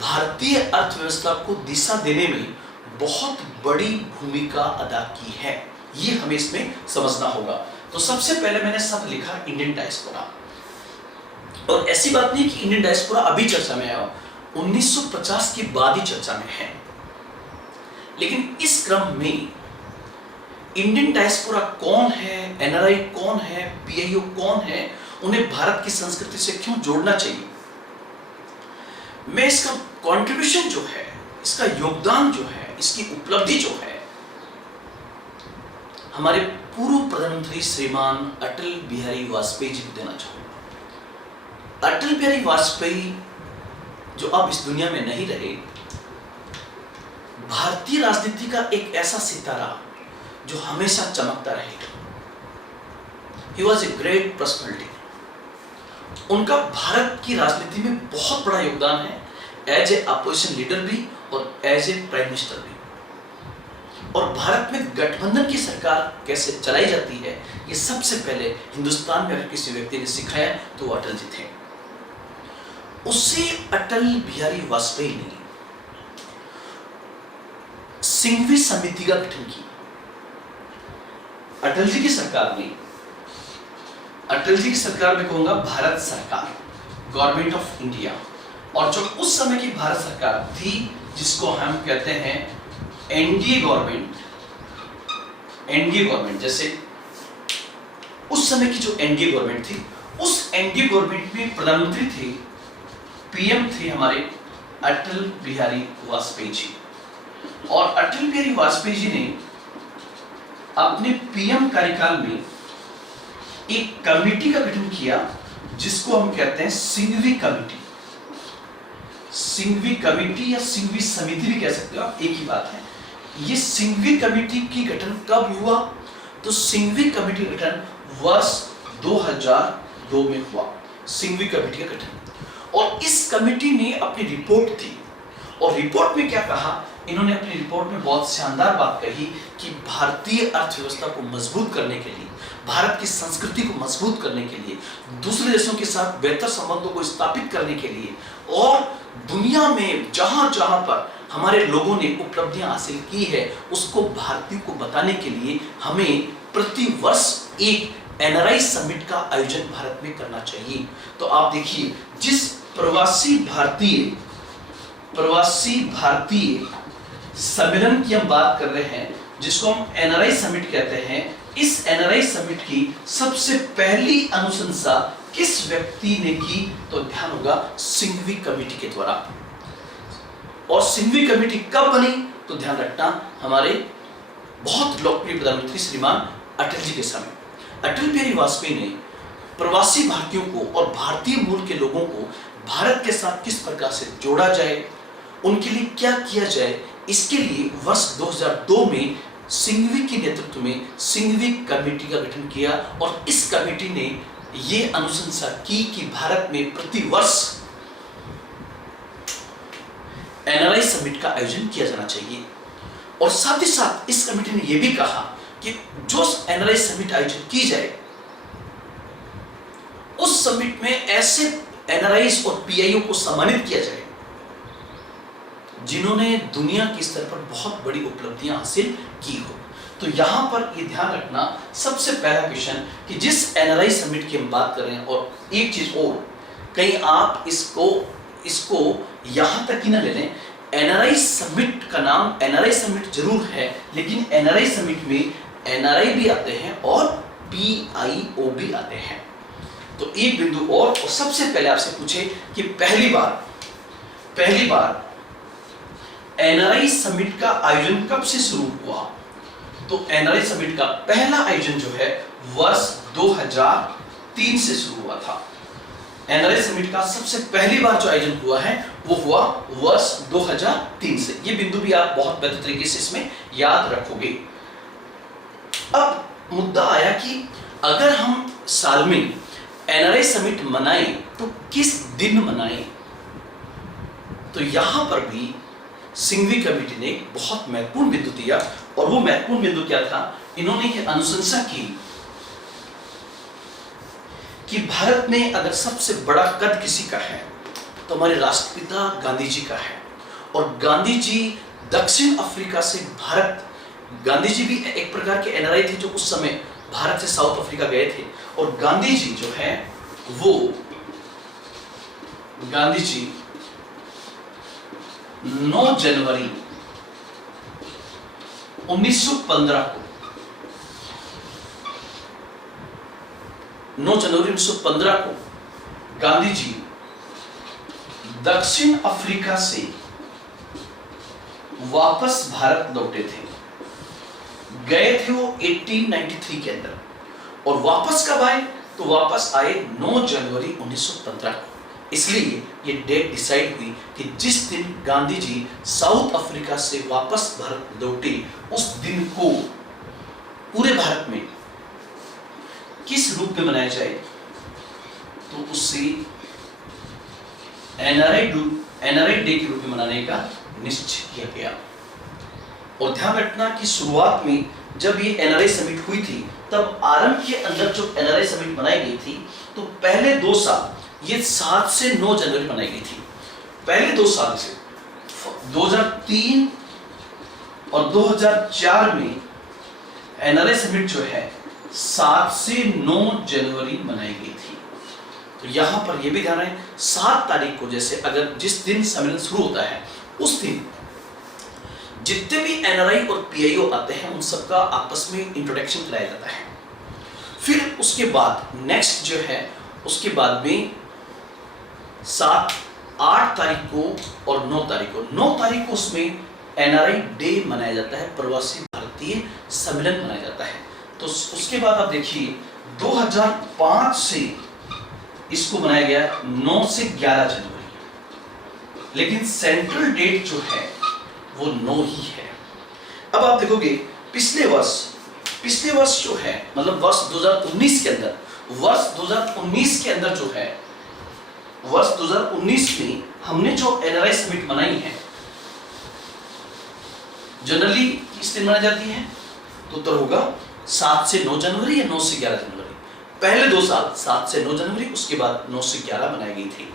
भारतीय अर्थव्यवस्था को दिशा देने में बहुत बड़ी भूमिका अदा की है। ये हमें इसमें समझना होगा। तो सबसे पहले मैंने शब्द लिखा इंडियन डायस्पोरा, और ऐसी बात नहीं कि इंडियन डायस्पोरा अभी चर्चा में आया, 1950 के बाद ही चर्चा में है। लेकिन इस क्रम में इंडियन डायस्पोरा कौन है, NRI कौन है, PIO कौन है, उन्हें भारत की संस्कृति से क्यों जोड़ना चाहिए, मैं इसका कंट्रीब्यूशन जो है, इसका योगदान जो है, इसकी उपलब्धि जो है, हमारे पूर्व प्रधानमंत्री श्रीमान अटल बिहारी वाजपेयी जी को देना चाहूंगा। अटल बिहारी वाजपेयी जो अब इस दुनिया में नहीं रहे, भारतीय राजनीति का एक ऐसा सितारा जो हमेशा चमकता रहेगा। He was a great personality। उनका भारत की राजनीति में बहुत बड़ा योगदान है, एज ए अपोजिशन लीडर भी और एज ए प्राइम मिनिस्टर भी। और भारत में गठबंधन की सरकार कैसे चलाई जाती है, ये सबसे पहले हिंदुस्तान में अगर किसी व्यक्ति ने सिखाया तो वो अटल जी थे। उसे अटल बिहारी वाजपेयी ने सिंघवी समिति का गठन किया। अटल जी की सरकार में, अटल जी की सरकार में कहूंगा भारत सरकार, गवर्नमेंट ऑफ इंडिया, और जो उस समय की भारत सरकार थी जिसको हम कहते हैं एनडीए गवर्नमेंट, एनडीए गवर्नमेंट, जैसे उस समय की जो एनडीए गवर्नमेंट थी, उस एनडीए गवर्नमेंट में प्रधानमंत्री थे, पीएम थे हमारे अटल बिहारी वाजपेयी जी। और अटल बिहारी वाजपेयी जी ने अपने पीएम कार्यकाल में एक कमेटी का गठन किया जिसको हम कहते हैं सिंघवी कमेटी। सिंघवी कमेटी या सिंघवी समिति भी कह सकते हो आप, एक ही बात है। ये सिंघवी कमेटी की गठन कब हुआ? तो सिंघवी कमेटी का गठन वर्ष 2002 में हुआ, सिंघवी कमेटी का गठन। और इस कमेटी ने अपनी रिपोर्ट दी, और रिपोर्ट में क्या कहा? इन्होंने अपनी रिपोर्ट में बहुत शानदार बात कही कि भारतीय अर्थव्यवस्था को मजबूत करने के लिए, भारत की संस्कृति को मजबूत करने के लिए, दूसरे देशों के साथ बेहतर संबंधों को स्थापित करने के लिए, और दुनिया में जहां जहां पर हमारे लोगों ने उपलब्धियां हासिल की है उसको भारतीयों को बताने के लिए हमें प्रति वर्ष एक एनआरआई समिट का आयोजन भारत में करना चाहिए। तो आप देखिए, जिस प्रवासी भारतीय सम्मेलन की हम बात कर रहे हैं, जिसको हम एनआरआई समिट कहते हैं, इस एनआरआई समिट की सबसे पहली अनुशंसा किस व्यक्ति ने की? तो ध्यान होगा सिंघवी कमेटी के द्वारा। और सिंघवी कमेटी कब बनी? तो ध्यान रखना, हमारे बहुत लोकप्रिय प्रधानमंत्री श्रीमान अटल जी के समय। अटल बिहारी वाजपेयी ने प्रवासी भारतीयों को और भारतीय मूल के लोगों को भारत के साथ किस प्रकार से जोड़ा जाए, उनके लिए क्या किया जाए, इसके लिए वर्ष 2002 में सिंघवी के नेतृत्व में सिंघवी कमेटी का गठन किया। और इस कमेटी ने ये अनुशंसा की कि भारत में प्रति वर्ष एनआरआई समिट का आयोजन किया जाना चाहिए। और साथ ही साथ इस कमेटी ने यह भी कहा कि जो एनआरआई समिट आयोजित की जाए, उस समिट में ऐसे एनआरआईज और पीआईओ को सम्मानित किया जाए जिन्होंने दुनिया के स्तर पर बहुत बड़ी उपलब्धियां हासिल की हो। तो यहां पर ये ध्यान रखना, सबसे पहला क्वेश्चन कि जिस एनआरआई समिट की हम बात कर रहे हैं, और एक चीज और, कहीं आप इसको यहां तक ही ना ले लें, एनआरआई समिट का नाम एनआरआई समिट जरूर है, लेकिन एनआरआई समिट में एनआरआई भी आते हैं और पीआईओ भी आते हैं। तो एक बिंदु और सबसे पहले आपसे पूछे कि पहली बार एनआरआई समिट का आयोजन कब से शुरू हुआ? तो एनआरआई समिट का पहला आयोजन जो है वर्ष 2003 से शुरू हुआ था। एनआरआई समिट का सबसे पहली बार जो आयोजन हुआ है वो हुआ वर्ष 2003 से। ये बिंदु भी आप बहुत बेहतर तरीके से इसमें याद रखोगे। अब मुद्दा आया कि अगर हम साल में एनआरआई समिट मनाएं तो किस दिन मनाएं? तो यहां पर भी सिंघवी कमेटी ने एक बहुत महत्वपूर्ण बिंदु दिया, और वो महत्वपूर्ण बिंदु क्या था? इन्होंने ये अनुशंसा की कि भारत में अगर सबसे बड़ा कद किसी का है तो हमारे राष्ट्रपिता गांधी जी का है। और गांधी जी दक्षिण अफ्रीका से भारत, गांधी जी भी एक प्रकार के एनआरआई थे जो उस समय भारत से साउथ अफ्रीका गए थे। और गांधी जी जो है वो गांधी जी 9 जनवरी 1915 को 9 जनवरी 1915 को गांधी जी दक्षिण अफ्रीका से वापस भारत लौटे थे। गए थे वो 1893 के अंदर, और वापस कब आए? तो वापस आए 9 जनवरी 1915 को। इसलिए ये डेट डिसाइड हुई कि जिस दिन गांधी जी साउथ अफ्रीका से वापस भारत लौटे, उस दिन को पूरे भारत में किस रूप में मनाया जाए? तो उससे एनआरआई डे के रूप में मनाने का निश्चय किया गया। और ध्यान रखना कि शुरुआत में जब ये एनआरआई समिट हुई थी, तब आरंभ के अंदर जो एनआरआई समिट मनाई गई थी, तो पहले 2 साल ये 7 से 9 जनवरी बनाई गई थी। पहले 2 साल से 2003 और 2004 में एनआरआई समिट जो है 7 से 9 जनवरी मनाई गई थी। तो यहां पर यह भी ध्यान रहे 7 तारीख को, जैसे अगर जिस दिन सम्मेलन शुरू होता है उस दिन जितने भी एनआरआई और पीआईओ आते हैं उन सबका आपस में इंट्रोडक्शन कराया जाता है। फिर उसके बाद नेक्स्ट जो है उसके बाद में 7, 8 तारीख को और 9 तारीख को 9 तारीख को उसमें एनआरआई डे मनाया जाता है, प्रवासी भारतीय सम्मेलन मनाया जाता है। तो उसके बाद आप देखिए 2005 से इसको मनाया गया 9 से 11 जनवरी, लेकिन सेंट्रल डेट जो है वो 9 ही है। अब आप देखोगे पिछले वर्ष जो है मतलब वर्ष 2019 के अंदर, वर्ष 2019 के अंदर जो है वर्ष 2019 में हमने जो एनआरआई समिट मनाई है जनरली किस दिन मनाई जाती है, तो उत्तर होगा 7 से 9 जनवरी या 9 से 11 जनवरी। पहले 2 साल 7 से 9 जनवरी, उसके बाद 9 से 11 बनाई गई थी।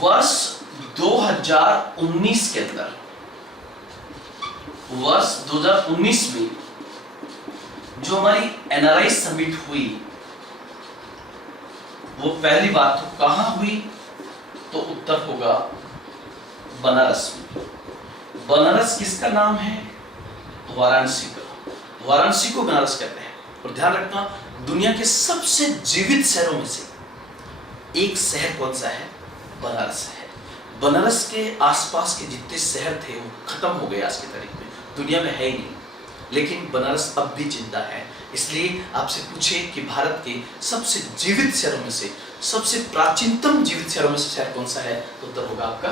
वर्ष 2019 के अंदर, वर्ष 2019 में जो हमारी एनआरआई समिट हुई वो पहली बात तो कहां हुई, तो उत्तर होगा बनारस में। बनारस किसका नाम है, वाराणसी का। वाराणसी को बनारस कहते हैं। और ध्यान रखना दुनिया के सबसे जीवित शहरों में से एक शहर कौन सा है, बनारस है। बनारस के आसपास के जितने शहर थे वो खत्म हो गए आज की तारीख में, दुनिया में है ही नहीं, लेकिन बनारस अब भी जिंदा है। इसलिए आपसे पूछे कि भारत के सबसे जीवित शहरों में से, सबसे प्राचीनतम जीवित शहरों में से शहर कौन सा है, तो उत्तर होगा आपका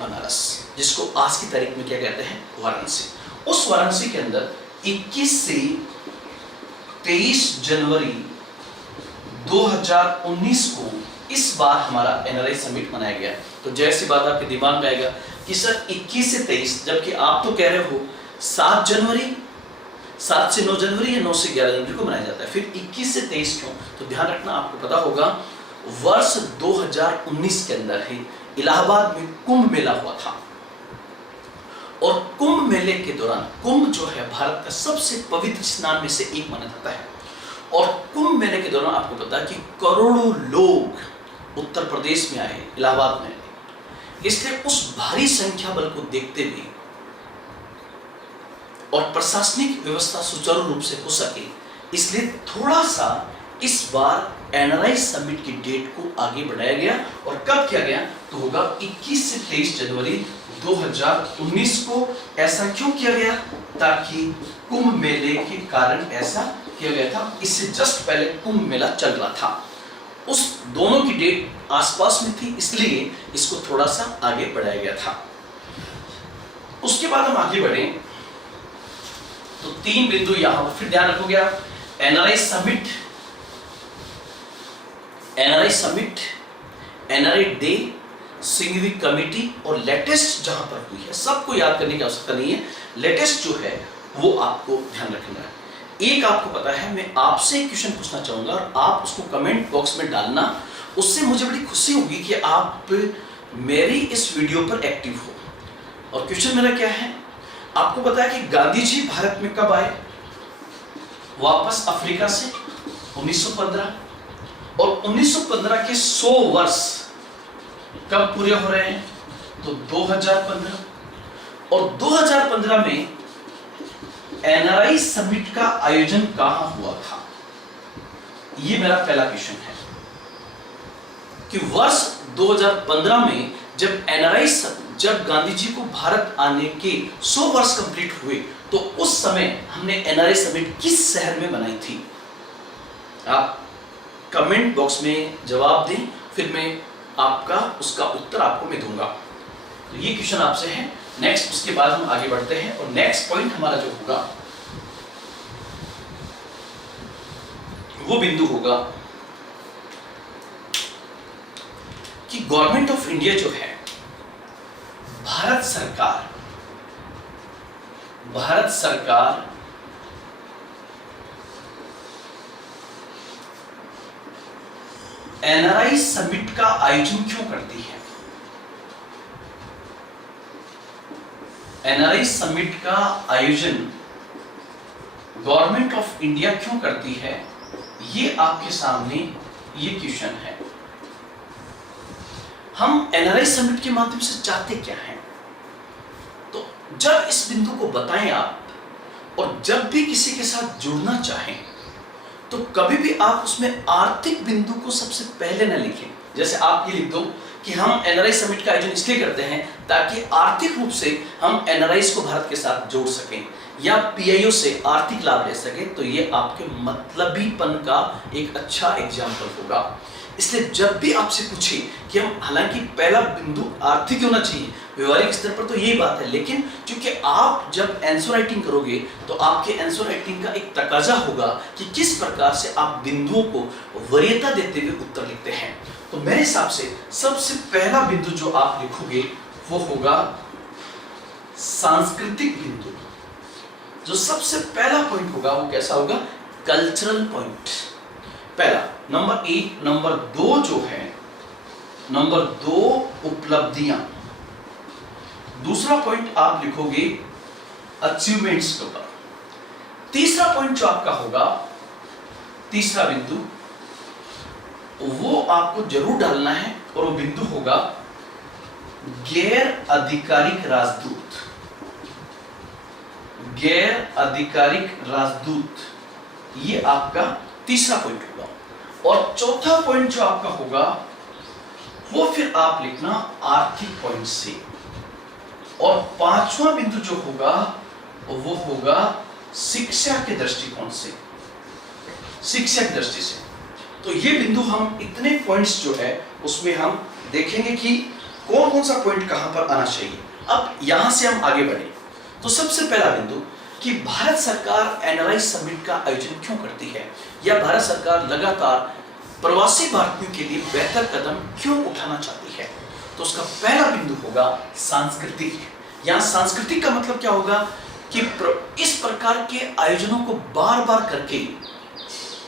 बनारस, जिसको आज की तारीख में क्या कहते हैं, वाराणसी। उस वाराणसी के अंदर 21 से 23 जनवरी 2019 को इस बार हमारा एनआरआई समिट मनाया गया। तो जैसी बात आपके दिमाग में आएगा कि सर 21 से 23, जबकि आप तो कह रहे हो 7 जनवरी, 7 से 9 जनवरी या 9 से 11 जनवरी को मनाया जाता है, फिर 21 से 23 क्यों? तो ध्यान रखना, आपको पता होगा वर्ष 2019 के अंदर ही इलाहाबाद में कुंभ मेला हुआ था। और कुंभ मेले के दौरान, कुंभ जो है भारत का सबसे पवित्र स्नान में से एक माना जाता है, और कुंभ मेले के दौरान आपको पता है कि करोड़ों लोग उत्तर प्रदेश में आए, इलाहाबाद में आए। इसलिए उस भारी संख्या बल को देखते हुए और प्रशासनिक व्यवस्था सुचारू रूप से हो सके, इसलिए थोड़ा सा इस बार एनआरआई समिट की डेट को आगे बढ़ाया गया। और कब किया गया, तो होगा 21 से 23 जनवरी 2019 को। ऐसा क्यों किया गया, ताकि कुंभ मेले के कारण ऐसा किया गया था। इससे जस्ट पहले कुंभ मेला चल रहा था, उस दोनों की डेट आसपास में थी, इसलिए इसको थोड़ा सा आगे बढ़ाया गया था। उसके बाद हम आगे बढ़े तो 3 बिंदु यहां पर फिर ध्यान रखोगे आप, NRI summit, NRI day, Singhvi committee और लेटेस्ट जहां पर हुई है, सबको याद करने की आवश्यकता नहीं है। लेटेस्ट जो है वो आपको ध्यान रखना है। एक आपको पता है, मैं आपसे एक क्वेश्चन पूछना चाहूंगा और आप उसको कमेंट बॉक्स में डालना, उससे मुझे बड़ी खुशी होगी कि आप मेरी इस वीडियो पर एक्टिव हो। और क्वेश्चन मेरा क्या है, आपको पता है कि गांधी जी भारत में कब आए वापस अफ्रीका से, 1915, और 1915 के 100 वर्ष कब पूरे हो रहे हैं, तो 2015। और 2015 में एनआरआई समिट का आयोजन कहां हुआ था, ये मेरा पहला क्वेश्चन है कि वर्ष 2015 में जब गांधी जी को भारत आने के 100 वर्ष कंप्लीट हुए, तो उस समय हमने एनआरआई समिट किस शहर में बनाई थी। आप कमेंट बॉक्स में जवाब दें, फिर मैं आपका उसका उत्तर आपको मैं दूंगा। तो ये क्वेश्चन आपसे है। नेक्स्ट, उसके बाद हम आगे बढ़ते हैं और नेक्स्ट पॉइंट हमारा जो होगा वो बिंदु होगा कि गवर्नमेंट ऑफ इंडिया जो है, भारत सरकार एनआरआई समिट का आयोजन क्यों करती है? एनआरआई समिट का आयोजन गवर्नमेंट ऑफ इंडिया क्यों करती है? ये आपके सामने ये क्वेश्चन है। हम एनआरआई समिट के माध्यम से चाहते क्या हैं? तो जब इस बिंदु को बताएं आप, और जब भी किसी के साथ जुड़ना चाहें, तो कभी भी आप उसमें आर्थिक बिंदु को सबसे पहले न लिखें। जैसे आप ये लिख दो कि हम एनआरआई समिट का आयोजन इसलिए करते हैं ताकि आर्थिक रूप से हम एनआरआईज को भारत के साथ जोड़ सकें या पीआईओ से आर्थिक लाभ ले सकें, तो ये आपके मतलबीपन का एक अच्छा एग्जाम्पल होगा। इसलिए जब भी आपसे पूछे कि हम, हालांकि पहला बिंदु आर्थिक होना चाहिए, व्यवहारिक स्तर पर तो यही बात है, लेकिन क्योंकि आप जब आंसर राइटिंग करोगे तो आपके आंसर राइटिंग का एक तकाजा होगा कि किस प्रकार से आप बिंदुओं को वरीयता देते हुए उत्तर लिखते हैं। तो मेरे हिसाब से सबसे पहला बिंदु जो आप लिखोगे वो होगा सांस्कृतिक बिंदु। जो सबसे पहला पॉइंट होगा वो कैसा होगा? Cultural point. पहला नंबर 1। नंबर 2 जो है, नंबर 2 उपलब्धियां। दूसरा पॉइंट आप लिखोगे अचीवमेंट्स के ऊपर। तीसरा पॉइंट जो आपका होगा, तीसरा बिंदु, वो आपको जरूर डालना है और वो बिंदु होगा गैर आधिकारिक राजदूत। गैर आधिकारिक राजदूत, ये आपका तीसरा पॉइंट होगा। और चौथा पॉइंट जो आपका होगा वो फिर आप लिखना आर्थिक पॉइंट से। और पांचवा बिंदु जो होगा वो होगा शिक्षा के दृष्टिकोण से, शिक्षा की दृष्टि से। तो ये बिंदु हम इतने पॉइंट्स जो है उसमें हम देखेंगे कि कौन कौन सा पॉइंट कहां पर आना चाहिए। अब यहां से हम आगे बढ़े तो सबसे पहला बिंदु कि भारत सरकार एनआरआई समिट का आयोजन क्यों करती है, या भारत सरकार लगातार प्रवासी भारतीयों के लिए बेहतर कदम क्यों उठाना चाहती है। तो उसका पहला बिंदु होगा सांस्कृतिक। यहां सांस्कृतिक का मतलब क्या होगा कि इस प्रकार के आयोजनों को बार बार करके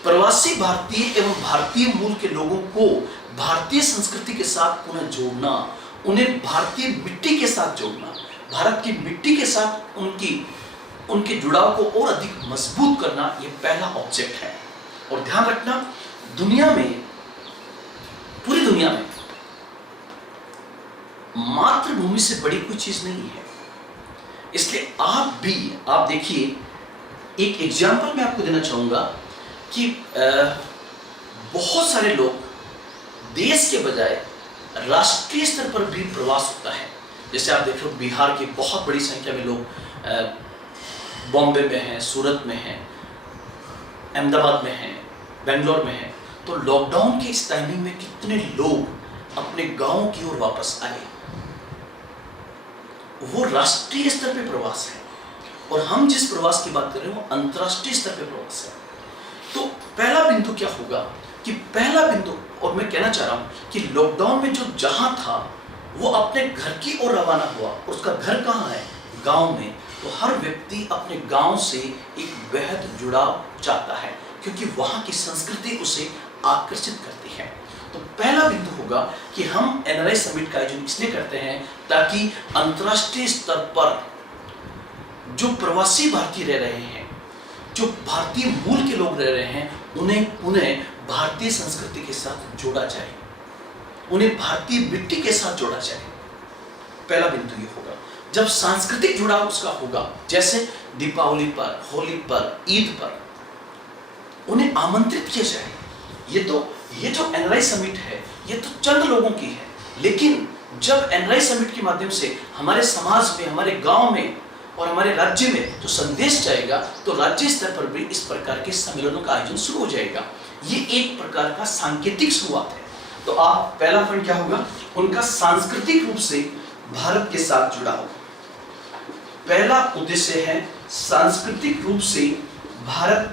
प्रवासी भारतीय एवं भारतीय मूल के लोगों को भारतीय संस्कृति के साथ पुनः जोड़ना, उन्हें भारतीय मिट्टी के साथ जोड़ना, भारत की मिट्टी के साथ उनके जुड़ाव को और अधिक मजबूत करना, ये पहला ऑब्जेक्ट है। और ध्यान रखना, दुनिया में, पूरी दुनिया में मातृभूमि से बड़ी कोई चीज नहीं है। इसलिए आप देखिए, एक एग्जाम्पल मैं आपको देना चाहूंगा कि बहुत सारे लोग देश के बजाय राष्ट्रीय स्तर पर भी प्रवास होता है। जैसे आप देख लो, बिहार की बहुत बड़ी संख्या में लोग बॉम्बे में हैं, सूरत में हैं, अहमदाबाद में हैं, बेंगलोर में हैं। तो लॉकडाउन के इस टाइमिंग में कितने लोग अपने गांव की ओर वापस आए। वो राष्ट्रीय स्तर पे प्रवास है, और हम जिस प्रवास की बात कर रहे हैं वो अंतर्राष्ट्रीय स्तर पे प्रवास है। तो पहला बिंदु क्या होगा कि पहला बिंदु, और मैं कहना चाह रहा हूं कि लॉकडाउन में जो जहां था वो अपने घर की ओर रवाना हुआ, उसका घर कहां है? गांव में। तो हर व्यक्ति अपने गांव से एक बेहद जुड़ाव चाहता है, क्योंकि वहां की संस्कृति उसे आकर्षित करती है। तो पहला बिंदु होगा कि हम एनआरआई समिट का आयोजन इसलिए करते हैं ताकि अंतर्राष्ट्रीय स्तर पर जो प्रवासी भारतीय रह रहे हैं, जो भारतीय मूल के लोग रह रहे हैं, उन्हें पुनः भारतीय संस्कृति के साथ जोड़ा जाए, उन्हें भारतीय मिट्टी के साथ जोड़ा जाए। पहला बिंदु ये होगा। जब सांस्कृतिक जुड़ाव उसका होगा, जैसे दीपावली पर, होली पर, ईद पर, उन्हें आमंत्रित किया जाए। ये जो एनआरआई समिट है ये तो चंद लोगों की है, लेकिन जब एनआरआई समिट के माध्यम से हमारे समाज में, हमारे गांव में और हमारे राज्य में जो संदेश जाएगा, तो राज्य स्तर पर भी इस प्रकार के सम्मेलनों का आयोजन शुरू हो जाएगा। ये एक प्रकार का सांकेतिक शुरुआत है। तो आप पहला पॉइंट क्या होगा? उनका सांस्कृतिक रूप से भारत के साथ जुड़ाव। पहला उद्देश्य है सांस्कृतिक रूप से भारत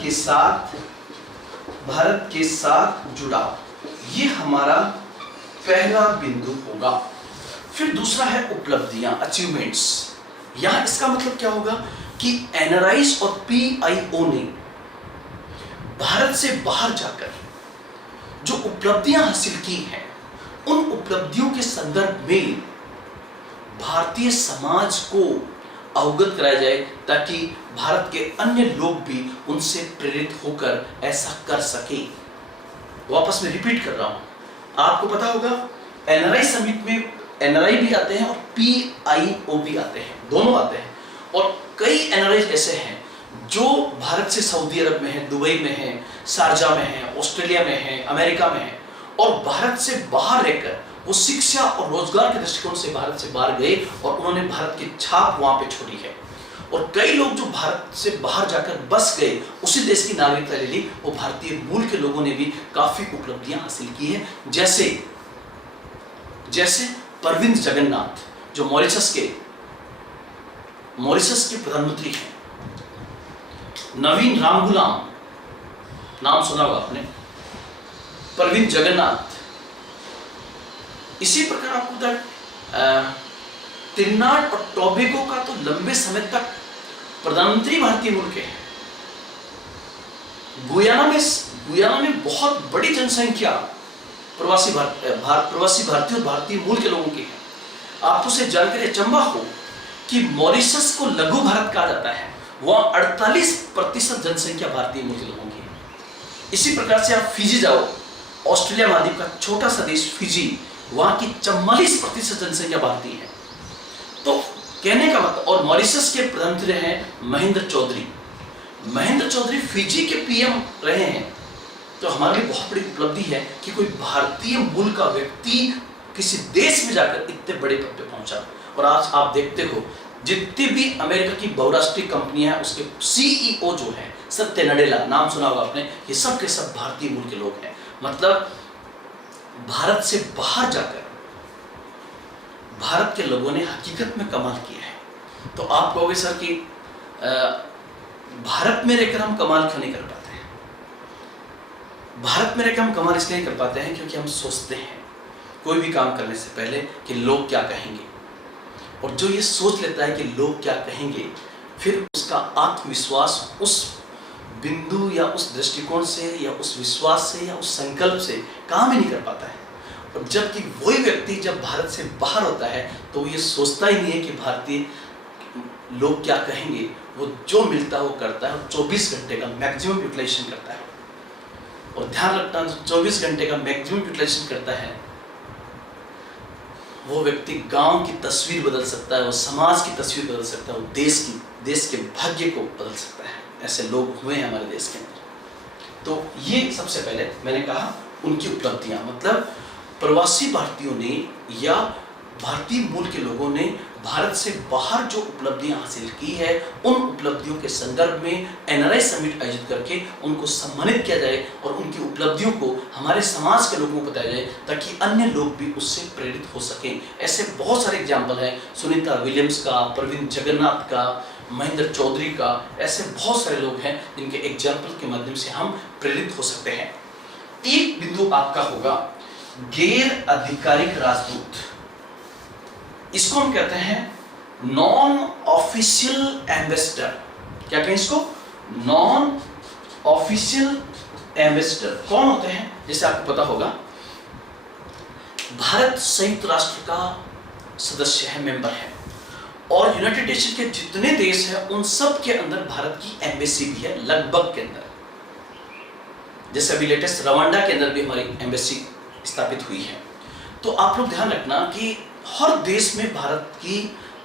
के साथ जुड़ाव। ये हमारा पहला बिंदु होगा। फिर दूसरा है उपलब्धियां, अचीवमेंट्स। यहां इसका मतलब क्या होगा कि एनआरआईज और पीआईओ ने भारत से बाहर जाकर जो उपलब्धियां हासिल की हैं उन उपलब्धियों के संदर्भ में भारतीय समाज को अवगत कराया जाए, ताकि भारत के अन्य लोग भी उनसे प्रेरित होकर ऐसा कर सके। वापस मैं रिपीट कर रहा हूं, आपको पता होगा एनआरआई समिट में एनआरआई भी आते हैं और पीआईओ भी आते हैं, दोनों आते हैं। और कई एनआरआई ऐसे हैं जो भारत से सऊदी अरब में है, दुबई में है, शारजा में है, ऑस्ट्रेलिया में है, अमेरिका में है, और भारत से बाहर रहकर वो शिक्षा और रोजगार के दृष्टिकोण से भारत से बाहर गए और उन्होंने भारत की छाप वहां पे छोड़ी है। और कई लोग जो भारत से बाहर जाकर बस गए, उसी देश की नागरिकता ले ली, वो भारतीय मूल के लोगों ने भी काफी उपलब्धियां हासिल की है। जैसे प्रविंद जगन्नाथ जो मॉरिशस के प्रधानमंत्री हैं, नवीन रामगुलाम, नाम सुना होगा आपने, प्रविंद जगन्नाथ। इसी प्रकार आपको त्रिनाड और टोबैगो का तो लंबे समय तक प्रधानमंत्री भारतीय मूल के हैं। गुयाना में बहुत बड़ी जनसंख्या प्रवासी भारतीय और भारतीय मूल के लोगों की है। आपको से जानकर अचंभा हो कि मॉरिशस को लघु भारत कहा जाता है, वहां 48% जनसंख्या भारतीय मूल के लोगों की है। इसी प्रकार से आप फिजी जाओ, ऑस्ट्रेलिया महाद्वीप का छोटा सा देश फिजी, वहां की 44% जनसंख्या भारतीय है। तो कहने का मतलब, और मॉरिशस के प्रधानमंत्री हैं महेंद्र चौधरी फिजी के पीएम रहे हैं। तो हमारे लिए बहुत बड़ी उपलब्धि है कि कोई भारतीय मूल का व्यक्ति किसी देश में जाकर इतने बड़े पद पे पहुंचा। और आज आप देखते हो जितनी भी अमेरिका की बहुराष्ट्रीय कंपनियां हैं, उसके सीईओ जो है सत्य नडेला, नाम सुना होगा आपने, ये सब के सब भारतीय मूल के लोग हैं। मतलब भारत से बाहर जाकर भारत के लोगों ने हकीकत में कमाल किया है। तो आप कहोगे सर कि भारत में रहकर हम कमाल क्यों नहीं कर पाते हैं? भारत में रहकर हम कमाल इसलिए नहीं कर पाते हैं क्योंकि हम सोचते हैं कोई भी काम करने से पहले कि लोग क्या कहेंगे, और जो ये सोच लेता है कि लोग क्या कहेंगे, फिर उसका आत्मविश्वास उस बिंदु या उस दृष्टिकोण से या उस विश्वास से या उस संकल्प से काम ही नहीं कर पाता है। और जबकि वही व्यक्ति जब भारत से बाहर होता है तो ये सोचता ही नहीं है कि भारतीय लोग क्या कहेंगे, वो जो मिलता है वो करता है और 24 घंटे का मैक्सिमम यूटिलाइजेशन करता है। और ध्यान रखना, 24 घंटे का मैक्सिमम यूटिलाइजेशन करता है वो व्यक्ति गांव की तस्वीर बदल सकता है, वो समाज की तस्वीर बदल सकता है, वो देश के भाग्य को बदल सकता है। ऐसे लोग हुए हैं हमारे देश के अंदर। तो ये सबसे पहले मैंने कहा उनकी उपलब्धियां, मतलब प्रवासी भारतीयों ने या भारतीय मूल के लोगों ने भारत से बाहर जो उपलब्धियां हासिल की है, उन उपलब्धियों के संदर्भ में एनआरआई समिट आयोजित करके उनको सम्मानित किया जाए और उनकी उपलब्धियों को हमारे समाज के लोगों को बताया जाए, ताकि अन्य लोग भी उससे प्रेरित हो सकें। ऐसे बहुत सारे एग्जाम्पल हैं, सुनीता विलियम्स का, प्रविंद जगन्नाथ का, महेंद्र चौधरी का, ऐसे बहुत सारे लोग हैं जिनके एग्जाम्पल के माध्यम से हम प्रेरित हो सकते हैं। एक बिंदु आपका होगा गैर आधिकारिक राजदूत, इसको हम कहते हैं नॉन ऑफिशियल एम्बेसडर। क्या कहें इसको? नॉन ऑफिशियल एम्बेसडर कौन होते हैं? जैसे आपको पता होगा भारत संयुक्त राष्ट्र का सदस्य है, मेंबर है, और यूनाइटेड नेशन के जितने देश हैं उन सब के अंदर भारत की एम्बेसी भी है, लगभग के अंदर। जैसे अभी लेटेस्ट रवांडा के अंदर भी हमारी एम्बेसी स्थापित हुई है। तो आप लोग ध्यान रखना कि हर देश में भारत की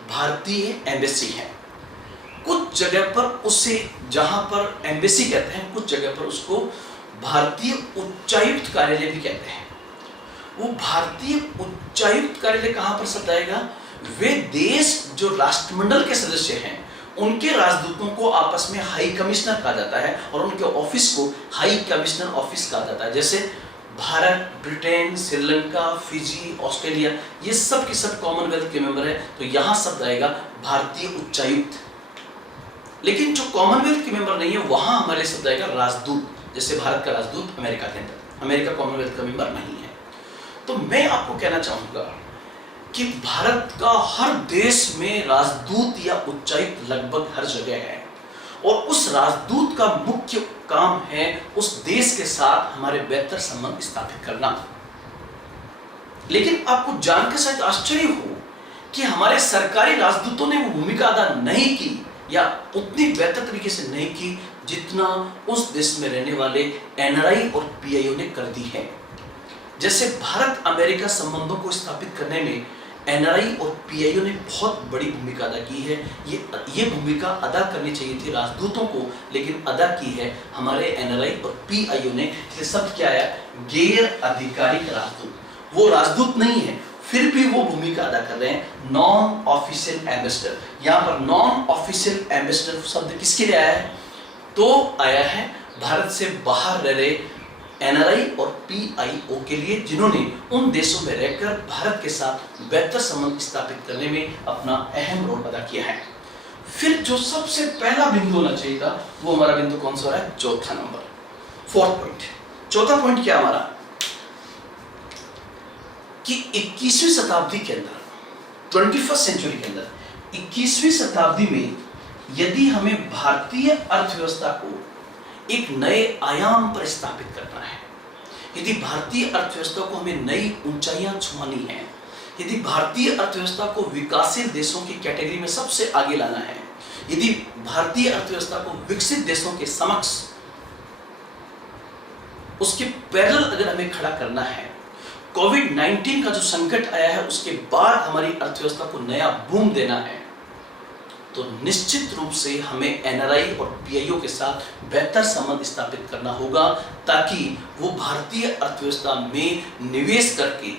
भारतीय एम्बेसी है। कुछ जगह पर उसे, जहां पर एम्बेसी कहते हैं, कुछ जगह पर उसको भारतीय उच्चायुक्त कार्यालय भी कहते हैं। वो भारतीय उच्चायुक्त कार्यालय कहां पर शब्द आएगा? वे देश जो राष्ट्रमंडल के सदस्य हैं उनके राजदूतों को आपस में हाई कमिश्नर कहा जाता है और उनके ऑफिस को हाई कमिश्नर ऑफिस कहा जाता है। जैसे Bharat, Britain, Sri Lanka, Fiji, Australia, ये सब के सब कॉमनवेल्थ के मेंबर है, तो यहां शब्द आएगा भारतीय उच्चायुक्त। लेकिन जो कॉमनवेल्थ के मेंबर नहीं है वहां हमारे शब्द आएगा राजदूत। जैसे भारत का राजदूत अमेरिका के अंदर, अमेरिका कॉमनवेल्थ का मेंबर नहीं है। तो मैं आपको कहना चाहूंगा कि भारत का हर देश में राजदूत या उच्चायुक्त लगभग हर जगह है, और उस राजदूत का मुख्य काम है उस देश के साथ हमारे बेहतर संबंध स्थापित करना। लेकिन आपको जानकर शायद आश्चर्य हो कि हमारे सरकारी राजदूतों ने वो भूमिका अदा नहीं की या उतनी बेहतर तरीके से नहीं की जितना उस देश में रहने वाले एनआरआई और पीआईओ ने कर दी है। जैसे भारत अमेरिका संबंधों को स्थापित करने में एनआरआई और पीआईओ ने बहुत बड़ी भूमिका अदा की है। ये भूमिका अदा करनी चाहिए थी राजदूतों को, लेकिन अदा की है हमारे एनआरआई और पीआईओ ने। ये शब्द क्या आया? गैर आधिकारिक राजदूत। वो राजदूत नहीं है, फिर भी वो भूमिका अदा कर रहे हैं। नॉन ऑफिशियल एम्बेसडर, यहाँ पर नॉन ऑफिशियल एम्बेसडर शब्द किसके लिए आया है? तो आया है भारत से बाहर रह रहे एनआरआई और पीआईओ के लिए, जिन्होंने उन देशों में रहकर भारत के साथ बेहतर संबंध स्थापित करने में अपना अहम रोल अदा किया है। फिर जो सबसे पहला बिंदु होना चाहिए था वो हमारा बिंदु कौन सा है? चौथा नंबर, फोर्थ पॉइंट। चौथा पॉइंट क्या हमारा? कि 21वीं शताब्दी के अंदर, 21st सेंचुरी के अंदर, 21वीं शताब्दी में यदि हमें भारतीय अर्थव्यवस्था को एक नए आयाम पर स्थापित करना है, यदि भारतीय अर्थव्यवस्था को हमें नई ऊंचाइयां छुआनी है, यदि भारतीय अर्थव्यवस्था को विकासशील देशों की कैटेगरी में सबसे आगे लाना है, यदि भारतीय अर्थव्यवस्था को विकसित देशों के समक्ष उसके पैरेलल अगर हमें खड़ा करना है, कोविड-19 का जो संकट आया है उसके बाद हमारी अर्थव्यवस्था को नया बूम देना है, तो निश्चित रूप से हमें एनआरआई और पीआईओ के साथ बेहतर संबंध स्थापित करना होगा, ताकि वो भारतीय अर्थव्यवस्था में निवेश करके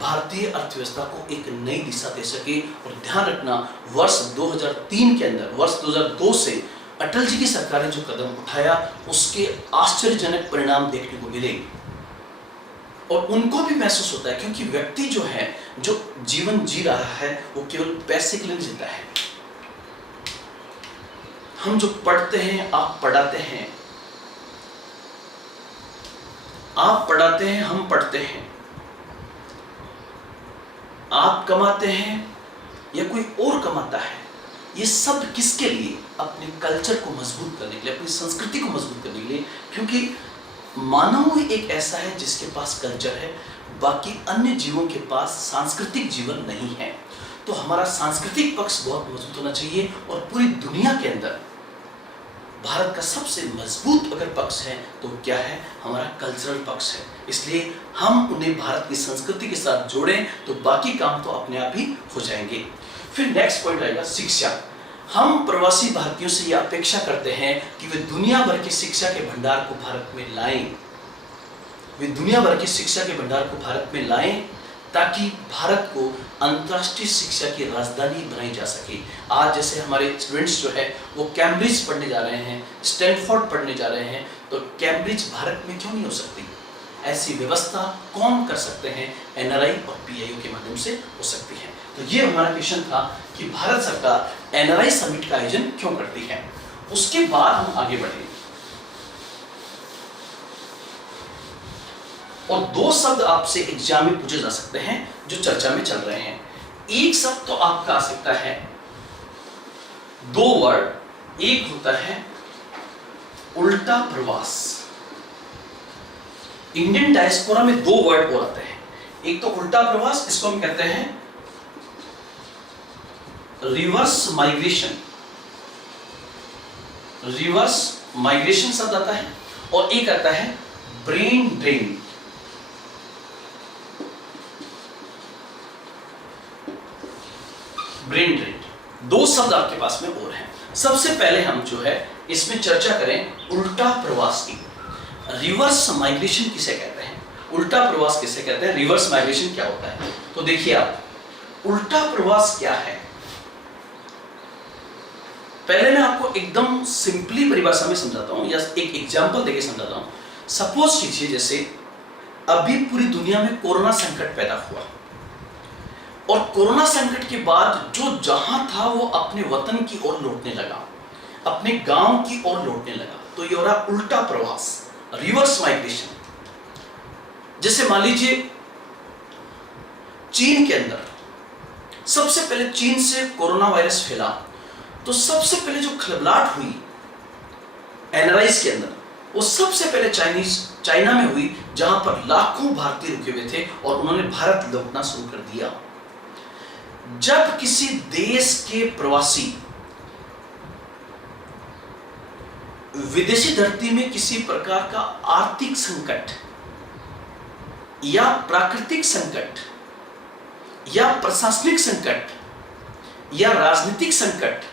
भारतीय अर्थव्यवस्था को एक नई दिशा दे सके। और ध्यान रखना, वर्ष 2003 के अंदर, वर्ष 2002 से अटल जी की सरकार ने जो कदम उठाया उसके आश्चर्यजनक परिणाम देखने को मिले। और उनको भी महसूस होता है, क्योंकि व्यक्ति जो है, जो जीवन जी रहा है, वो केवल पैसे के लिए नहीं जीता है। हम जो पढ़ते हैं, आप पढ़ाते हैं, आप पढ़ाते हैं, हम पढ़ते हैं, आप कमाते हैं या कोई और कमाता है, ये सब किसके लिए? अपने कल्चर को मजबूत करने के लिए, अपनी संस्कृति को मजबूत करने के लिए। क्योंकि मानव ही एक ऐसा है जिसके पास कल्चर है, बाकी अन्य जीवों के पास सांस्कृतिक जीवन नहीं है। तो हमारा सांस्कृतिक पक्ष बहुत मजबूत होना चाहिए। और पूरी दुनिया के अंदर भारत का सबसे मजबूत अगर पक्ष है तो क्या है? हमारा कल्चरल पक्ष है। इसलिए हम उन्हें भारत की संस्कृति के साथ जोड़ें तो बाकी काम तो अपने आप ही हो जाएंगे। फिर नेक्स्ट पॉइंट आएगा शिक्षा। हम प्रवासी भारतीयों से यह अपेक्षा करते हैं कि वे दुनिया भर की शिक्षा के भंडार को भारत में लाएं, वे दुनिया भर की शिक्षा के भंडार को भारत में लाएं, ताकि भारत को अंतर्राष्ट्रीय शिक्षा की राजधानी बनाई जा सके। आज जैसे हमारे स्टूडेंट्स जो है वो कैम्ब्रिज पढ़ने जा रहे हैं, स्टैनफोर्ड पढ़ने जा रहे हैं, तो कैम्ब्रिज भारत में क्यों नहीं हो सकती? ऐसी व्यवस्था कौन कर सकते हैं? एनआरआई और पीआईओ के माध्यम से हो सकती है। तो ये हमारा क्वेश्चन था कि भारत सरकार एनआरआई समिट का आयोजन क्यों करती है। उसके बाद हम आगे बढ़ेंगे और दो शब्द आपसे एग्जाम में पूछे जा सकते हैं जो चर्चा में चल रहे हैं। एक शब्द तो आपका आ सकता है, दो वर्ड, एक होता है उल्टा प्रवास। इंडियन डायस्पोरा में दो वर्ड और आते हैं, एक तो उल्टा प्रवास, इसको हम कहते हैं रिवर्स माइग्रेशन, रिवर्स माइग्रेशन शब्द आता है, और एक आता है ब्रेन ड्रेन। ब्रेन ड्रेन, दो शब्द आपके पास में और हैं। सबसे पहले हम जो है इसमें चर्चा करें उल्टा प्रवास की। रिवर्स माइग्रेशन किसे कहते हैं, उल्टा प्रवास किसे कहते हैं, रिवर्स माइग्रेशन क्या होता है? तो देखिए आप, उल्टा प्रवास क्या है, पहले मैं आपको एकदम सिंपली परिभाषा में समझाता हूं या एक एग्जांपल देके समझाता हूं। सपोज कीजिए जैसे अभी पूरी दुनिया में कोरोना संकट पैदा हुआ और कोरोना संकट के बाद जो जहां था वो अपने वतन की ओर लौटने लगा, अपने गांव की ओर लौटने लगा, तो ये हो रहा उल्टा प्रवास, रिवर्स माइग्रेशन। जैसे मान लीजिए चीन के अंदर सबसे पहले चीन से कोरोना वायरस फैला तो सबसे पहले जो खलबलाहट हुई एनआरआईज के अंदर, वो सबसे पहले चाइना में हुई, जहां पर लाखों भारतीय रुके हुए थे और उन्होंने भारत लौटना शुरू कर दिया। जब किसी देश के प्रवासी विदेशी धरती में किसी प्रकार का आर्थिक संकट या प्राकृतिक संकट या प्रशासनिक संकट या राजनीतिक संकट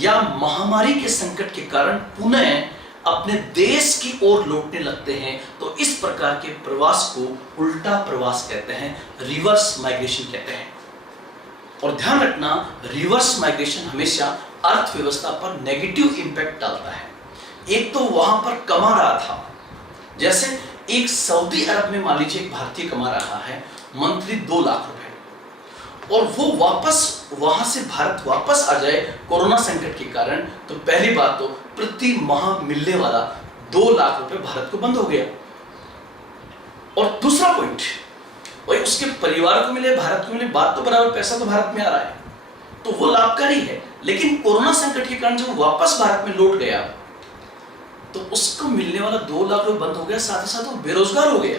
या महामारी के संकट के कारण पुनः अपने देश की ओर लौटने लगते हैं, तो इस प्रकार के प्रवास को उल्टा प्रवास कहते हैं, रिवर्स माइग्रेशन कहते हैं। और ध्यान रखना, रिवर्स माइग्रेशन हमेशा अर्थव्यवस्था पर नेगेटिव इंपैक्ट डालता है। एक तो वहां पर कमा रहा था, जैसे एक सऊदी अरब में मान लीजिए एक भारतीय कमा रहा है मंथली 2 लाख रुपए, और वो वापस वहां से भारत वापस आ जाए कोरोना संकट के कारण, तो पहली बात तो प्रति माह मिलने वाला 2 लाख रुपए भारत को बंद हो गया। और दूसरा पॉइंट, वही उसके परिवार को मिले, भारत को मिले, बात तो बराबर, पैसा तो भारत में आ रहा है, तो वो लाभकारी है। लेकिन कोरोना संकट के कारण जब वापस भारत में लौट गया, तो उसको मिलने वाला 2 लाख रुपए बंद हो गया, साथ ही साथ वो बेरोजगार हो गया।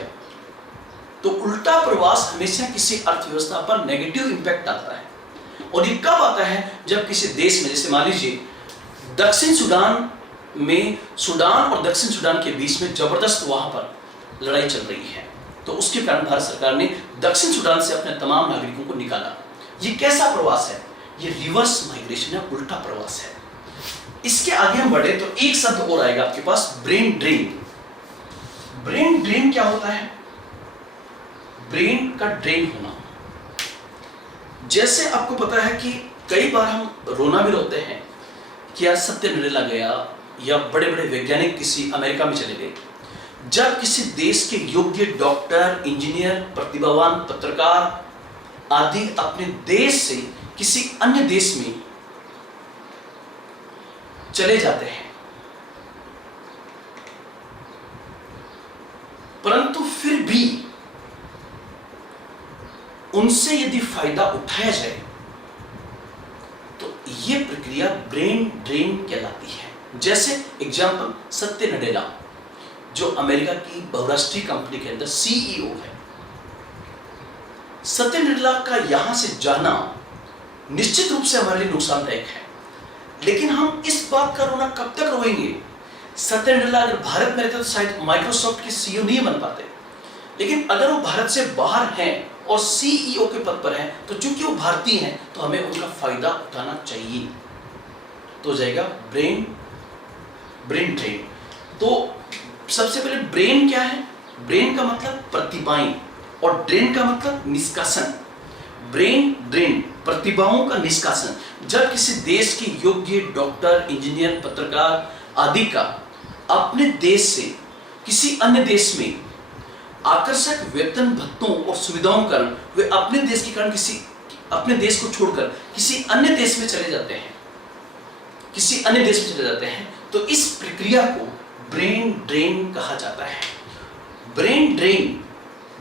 तो उल्टा प्रवास हमेशा किसी अर्थव्यवस्था पर नेगेटिव इंपैक्ट आता है। और ये कब आता है? जब किसी देश में, जैसे मान लीजिए दक्षिण सूडान में, सूडान और दक्षिण सूडान के बीच में जबरदस्त वहां पर लड़ाई चल रही है, तो उसके कारण भारत सरकार ने दक्षिण सूडान से अपने तमाम नागरिकों को निकाला। ये कैसा प्रवास है? ये रिवर्स माइग्रेशन है, उल्टा प्रवास है। इसके आगे हम बढ़े तो एक शब्द और आएगा आपके पास, ब्रेन ड्रेन। ब्रेन ड्रेन क्या होता है? ब्रेन का ड्रेन होना। जैसे आपको पता है कि कई बार हम रोना भी रोते हैं कि यार सत्य नडेला गया, या बड़े बड़े वैज्ञानिक किसी अमेरिका में चले गए। जब किसी देश के योग्य डॉक्टर, इंजीनियर, प्रतिभावान पत्रकार आदि अपने देश से किसी अन्य देश में चले जाते हैं, परंतु फिर भी उनसे यदि फायदा उठाया जाए, तो यह प्रक्रिया ब्रेन ड्रेन कहलाती है। जैसे एग्जांपल, सत्य नडेला जो अमेरिका की बहुराष्ट्रीय कंपनी के अंदर सीईओ है। सत्य नडेला का यहां से जाना निश्चित रूप से हमारे लिए नुकसानदायक है, लेकिन हम इस बात का रोना कब तक रोएंगे? सत्य नडेला अगर भारत में रहते तो शायद माइक्रोसॉफ्ट के सीईओ नहीं बन पाते, लेकिन अगर वो भारत से बाहर हैं और सीईओ के पद पर हैं, तो चूंकि वो भारतीय हैं तो हमें उनका फायदा उठाना चाहिए। तो जाएगा ब्रेन ड्रेन। तो सबसे पहले ब्रेन क्या है? ब्रेन का मतलब प्रतिभाएं और ड्रेन का मतलब निष्कासन। ब्रेन ड्रेन, प्रतिभाओं का निष्कासन। जब किसी देश के योग्य डॉक्टर, इंजीनियर, पत्रकार आदि का अपने देश से किसी अन्य देश में आकर्षक वेतन भत्तों और सुविधाओं के कारण वे अपने देश के कारण अपने देश को छोड़कर किसी अन्य देश में चले जाते हैं, तो इस प्रक्रिया को ब्रेन ड्रेन कहा जाता है। ब्रेन ड्रेन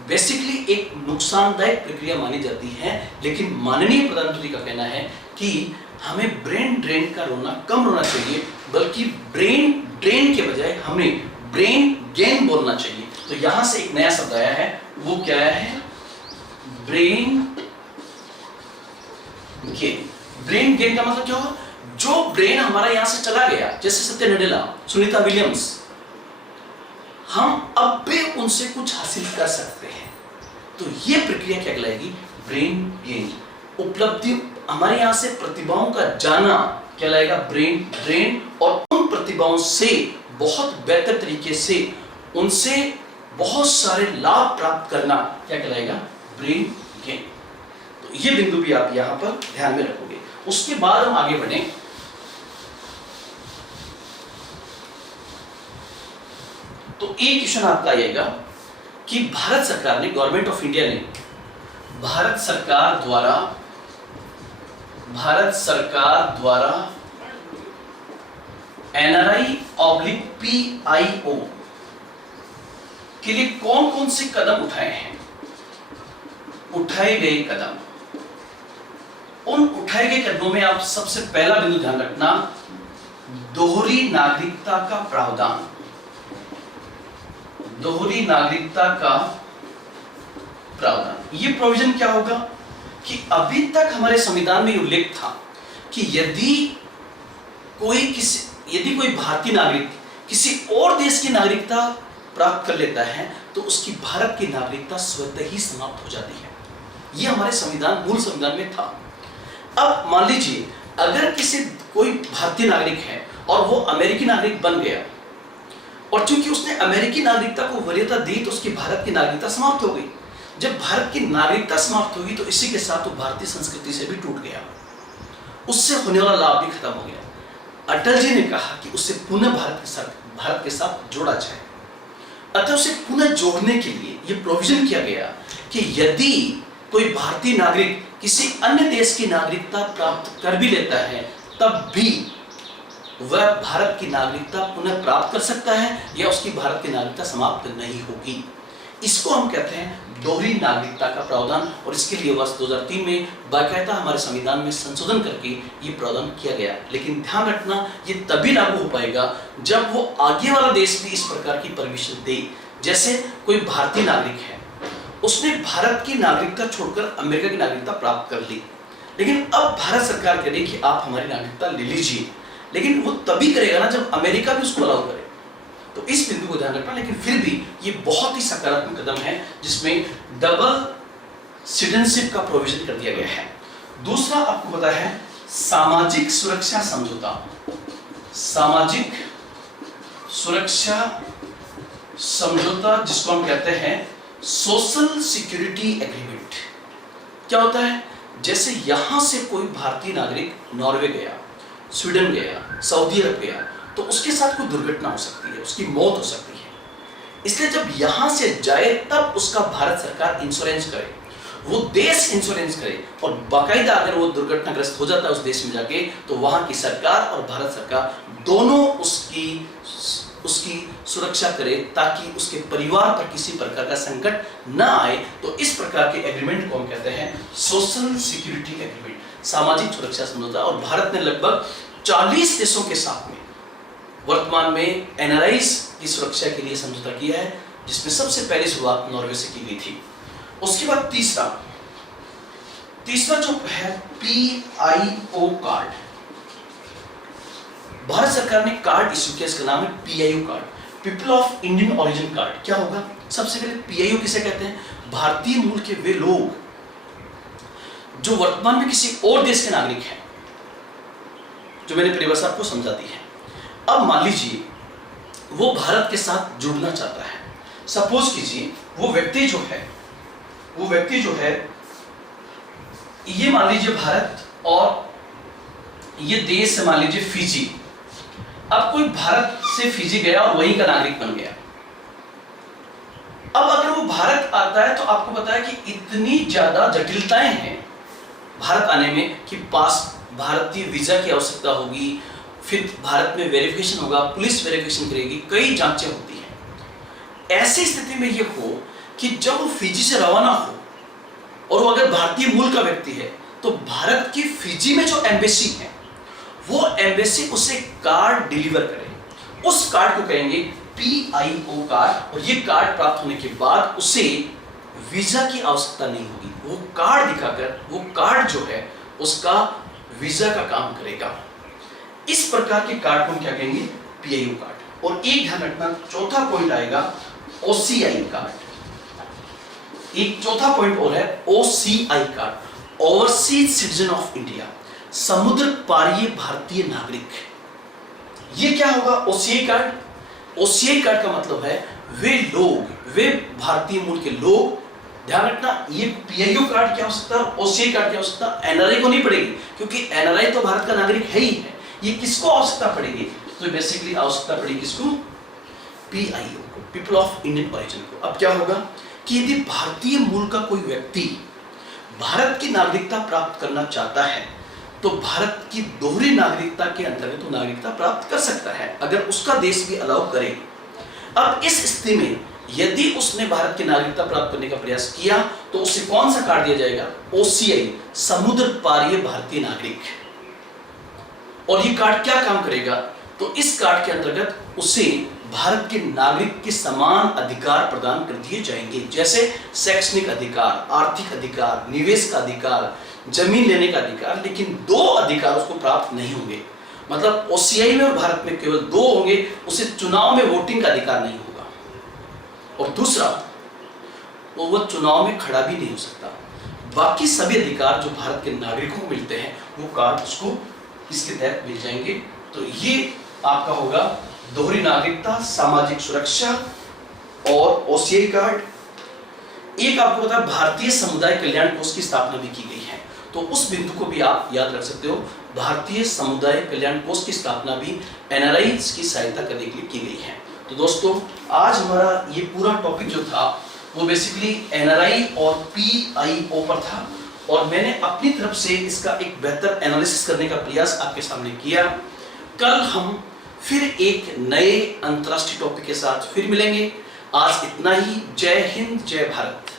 बेसिकली एक नुकसानदायक प्रक्रिया मानी जाती है, लेकिन माननीय प्रधानमंत्री का कहना है कि हमें ब्रेन ड्रेन का रोना कम रोना चाहिए, बल्कि ब्रेन ड्रेन के बजाय हमें ब्रेन गेन बोलना चाहिए। तो यहां से एक नया शब्द आया है, वो क्या है? Brain gain. ब्रेन गेन का मतलब क्या होगा? जो ब्रेन हमारा यहां से चला गया, जैसे सत्य नडेला, सुनीता विलियम्स, हम अब भी उनसे कुछ हासिल कर सकते हैं। तो यह प्रक्रिया क्या कहलाएगी? Brain gain. उपलब्धि, हमारे यहां से प्रतिभाओं का जाना कहलाएगा ब्रेन ड्रेन, और उन प्रतिभाओं से बहुत बेहतर तरीके से उनसे बहुत सारे लाभ प्राप्त करना क्या कहलाएगा? Brain gain. तो ये बिंदु भी आप यहां पर ध्यान में रखोगे। उसके बाद हम आगे बढ़े तो एक क्वेश्चन आपका आएगा कि भारत सरकार ने, गवर्नमेंट ऑफ इंडिया ने भारत सरकार द्वारा NRI/PIO के लिए कौन कौन से कदम उठाए हैं, उठाए गए कदम, उन उठाए गए कदमों में आप सबसे पहला बिंदु ध्यान रखना, दोहरी नागरिकता का प्रावधान। दोहरी नागरिकता का प्रावधान, ये प्रोविजन क्या होगा कि अभी तक हमारे संविधान में उल्लेख था कि यदि कोई भारतीय नागरिक किसी और देश की नागरिकता प्राप्त कर लेता है तो उसकी भारत की नागरिकता स्वतः ही समाप्त हो जाती है। यह हमारे संविधान, मूल संविधान में था। अब मान लीजिए अगर कोई भारतीय नागरिक है और वो अमेरिकी नागरिक बन गया, और चूंकि उसने अमेरिकी नागरिकता को वरीयता दी तो उसकी भारत की नागरिकता समाप्त हो गई। जब भारत की नागरिकता समाप्त होगी तो इसी के साथ वो भारतीय संस्कृति से भी टूट गया, उससे होने वाला लाभ भी खत्म हो गया। अटल जी ने कहा कि उसे पुनः भारत के साथ जोड़ा जाए। अतः उसे पुनः जोड़ने के लिए यह प्रोविजन किया गया कि यदि कोई भारतीय नागरिक किसी अन्य देश की नागरिकता प्राप्त कर भी लेता है तब भी वह भारत की नागरिकता पुनः प्राप्त कर सकता है या उसकी भारत की नागरिकता समाप्त नहीं होगी। इसको हम कहते हैं दोहरी नागरिकता का प्रावधान, और इसके लिए वर्ष 2003 में बाकायदा हमारे संविधान में संशोधन करके ये प्रावधान किया गया। लेकिन ध्यान रखना ये तभी लागू हो पाएगा जब वो आगे वाला देश भी इस प्रकार की परमिशन दे। जैसे कोई भारतीय नागरिक है, उसने भारत की नागरिकता छोड़कर अमेरिका की नागरिकता प्राप्त कर ली, लेकिन अब भारत सरकार कह रही कि आप हमारी नागरिकता ले लीजिए, लेकिन वो तभी करेगा ना जब अमेरिका भी उसको अलाउ करे। तो इस बिंदु को ध्यान रखना। लेकिन फिर भी ये बहुत ही सकारात्मक कदम है जिसमें डबल सिटीजनशिप का प्रोविजन कर दिया गया है। दूसरा आपको पता है सामाजिक सुरक्षा समझौता। सामाजिक सुरक्षा समझौता जिसको हम कहते हैं सोशल सिक्योरिटी एग्रीमेंट। क्या होता है, जैसे यहां से कोई भारतीय नागरिक नॉर्वे गया, स्वीडन गया, सऊदी अरब गया, तो उसके साथ कोई दुर्घटना हो सकती है, उसकी मौत हो सकती है। इसलिए जब यहां से जाए तब उसका भारत सरकार इंश्योरेंस करे, वो देश इंश्योरेंस करे, और बाकायदा अगर वो दुर्घटनाग्रस्त हो जाता है उस देश में जाके तो वहां की सरकार और भारत सरकार दोनों उसकी सुरक्षा करे ताकि उसके परिवार पर किसी प्रकार का संकट न आए। तो इस प्रकार के एग्रीमेंट को हम कहते हैं सोशल सिक्योरिटी एग्रीमेंट, सामाजिक सुरक्षा समझौता। और भारत ने लगभग 40 देशों के साथ में वर्तमान में एनआरआईज की सुरक्षा के लिए समझौता किया है, जिसमें सबसे पहली शुरुआत नॉर्वे से की गई थी। उसके बाद तीसरा जो है पीआईओ कार्ड। भारत सरकार ने कार्ड इश्यू किया, इसका नाम है PIO card, people of Indian origin card. क्या होगा, सबसे पहले पीआईओ किसे कहते हैं, भारतीय मूल के वे लोग जो वर्तमान में किसी और देश के नागरिक हैं, जो मैंने परिभाषा आपको समझा दी है। अब मान लीजिए वो भारत के साथ जुड़ना चाहता है। सपोज कीजिए वो व्यक्ति जो है ये मान लीजिए भारत, और ये देश है मान लीजिए फिजी। अब कोई भारत से फिजी गया और वहीं का नागरिक बन गया। अब अगर वो भारत आता है तो आपको पता है कि इतनी ज्यादा जटिलताएं हैं भारत आने में कि पास भारतीय वीजा की आवश्यकता होगी, फिर भारत में वेरिफिकेशन होगा, पुलिस वेरिफिकेशन करेगी, कई जांचें होती हैं। ऐसी स्थिति में यह हो कि जब वो फिजी से रवाना हो और वो अगर भारतीय मूल का व्यक्ति है तो भारत की फिजी में जो एम्बेसी है वो एम्बेसी उसे कार्ड डिलीवर करे। उस कार्ड को कहेंगे पीआईओ कार्ड, और ये कार्ड प्राप्त होने के बाद उसे वीजा की आवश्यकता नहीं होगी। वो कार्ड दिखाकर वो कार्ड जो है उसका वीजा का काम करेगा। इस प्रकार के कार्ड को हम क्या कहेंगे, पीआईओ कार्ड। और एक ध्यान रखना, चौथा पॉइंट आएगा ओसीआई कार्ड। एक चौथा पॉइंट और है OCI card, overseas citizen of India, समुद्र पारीय भारतीय नागरिक। ये क्या होगा ओसीआई कार्ड? ओसीआई कार्ड का मतलब है वे भारतीय मूल के लोग। ध्यान रखना, ये पीआईओ कार्ड क्या हो सकता है, ओसीआई कार्ड क्या हो सकता है, एनआरआई को नहीं पड़ेगी, क्योंकि एनआरआई तो भारत का नागरिक है ही है। ये किसको आवश्यकता पड़ेगी, तो बेसिकली आवश्यकता पड़ेगी किसको, पीआईओ को, पीपल ऑफ इंडियन ओरिजिन को। अब क्या होगा कि यदि भारतीय मूल का कोई व्यक्ति भारत की नागरिकता प्राप्त करना चाहता है तो भारत की दोहरी नागरिकता के अंतर्गत तो नागरिकता प्राप्त कर सकता है अगर उसका देश भी अलाउ करे। अब इस स्थिति में यदि उसने भारत की नागरिकता प्राप्त करने का प्रयास किया तो उसे कौन सा कार्ड दिया जाएगा? ओसीआई, समुद्र पारीय भारतीय नागरिक। और ये कार्ड क्या काम करेगा? तो इस कार्ड के अंतर्गत उसे भारत के नागरिक के समान अधिकार प्रदान कर दिए जाएंगे, जैसे शैक्षणिक अधिकार, आर्थिक अधिकार, निवेश का अधिकार, जमीन लेने का अधिकार, लेकिन 2 अधिकार उसको प्राप्त नहीं होंगे। मतलब ओसीआई में और भारत में केवल 2 होंगे, उसे चुनाव में वोटिंग का अधिकार नहीं होगा, और दूसरा वो चुनाव में खड़ा भी नहीं हो सकता। बाकी सभी अधिकार जो भारत के नागरिकों को मिलते हैं वो कार्ड उसको इसके तहत मिल जाएंगे। तो ये आपका होगा दोहरी नागरिकता, सामाजिक सुरक्षा और ओसीआई कार्ड। एक आपको पता है भारतीय समुदाय कल्याण कोष की स्थापना भी की गई है, तो उस बिंदु को भी आप याद रख सकते हो। भारतीय समुदाय कल्याण कोष की स्थापना भी एनआरआई की सहायता करने के लिए की गई है। तो दोस्तों आज हमारा ये पूरा टॉपिक जो था वो बेसिकली एनआरआई और पीआईओ पर था, और मैंने अपनी तरफ से इसका एक बेहतर एनालिसिस करने का प्रयास आपके सामने किया। कल हम फिर एक नए अंतर्राष्ट्रीय टॉपिक के साथ फिर मिलेंगे। आज इतना ही। जय हिंद, जय भारत।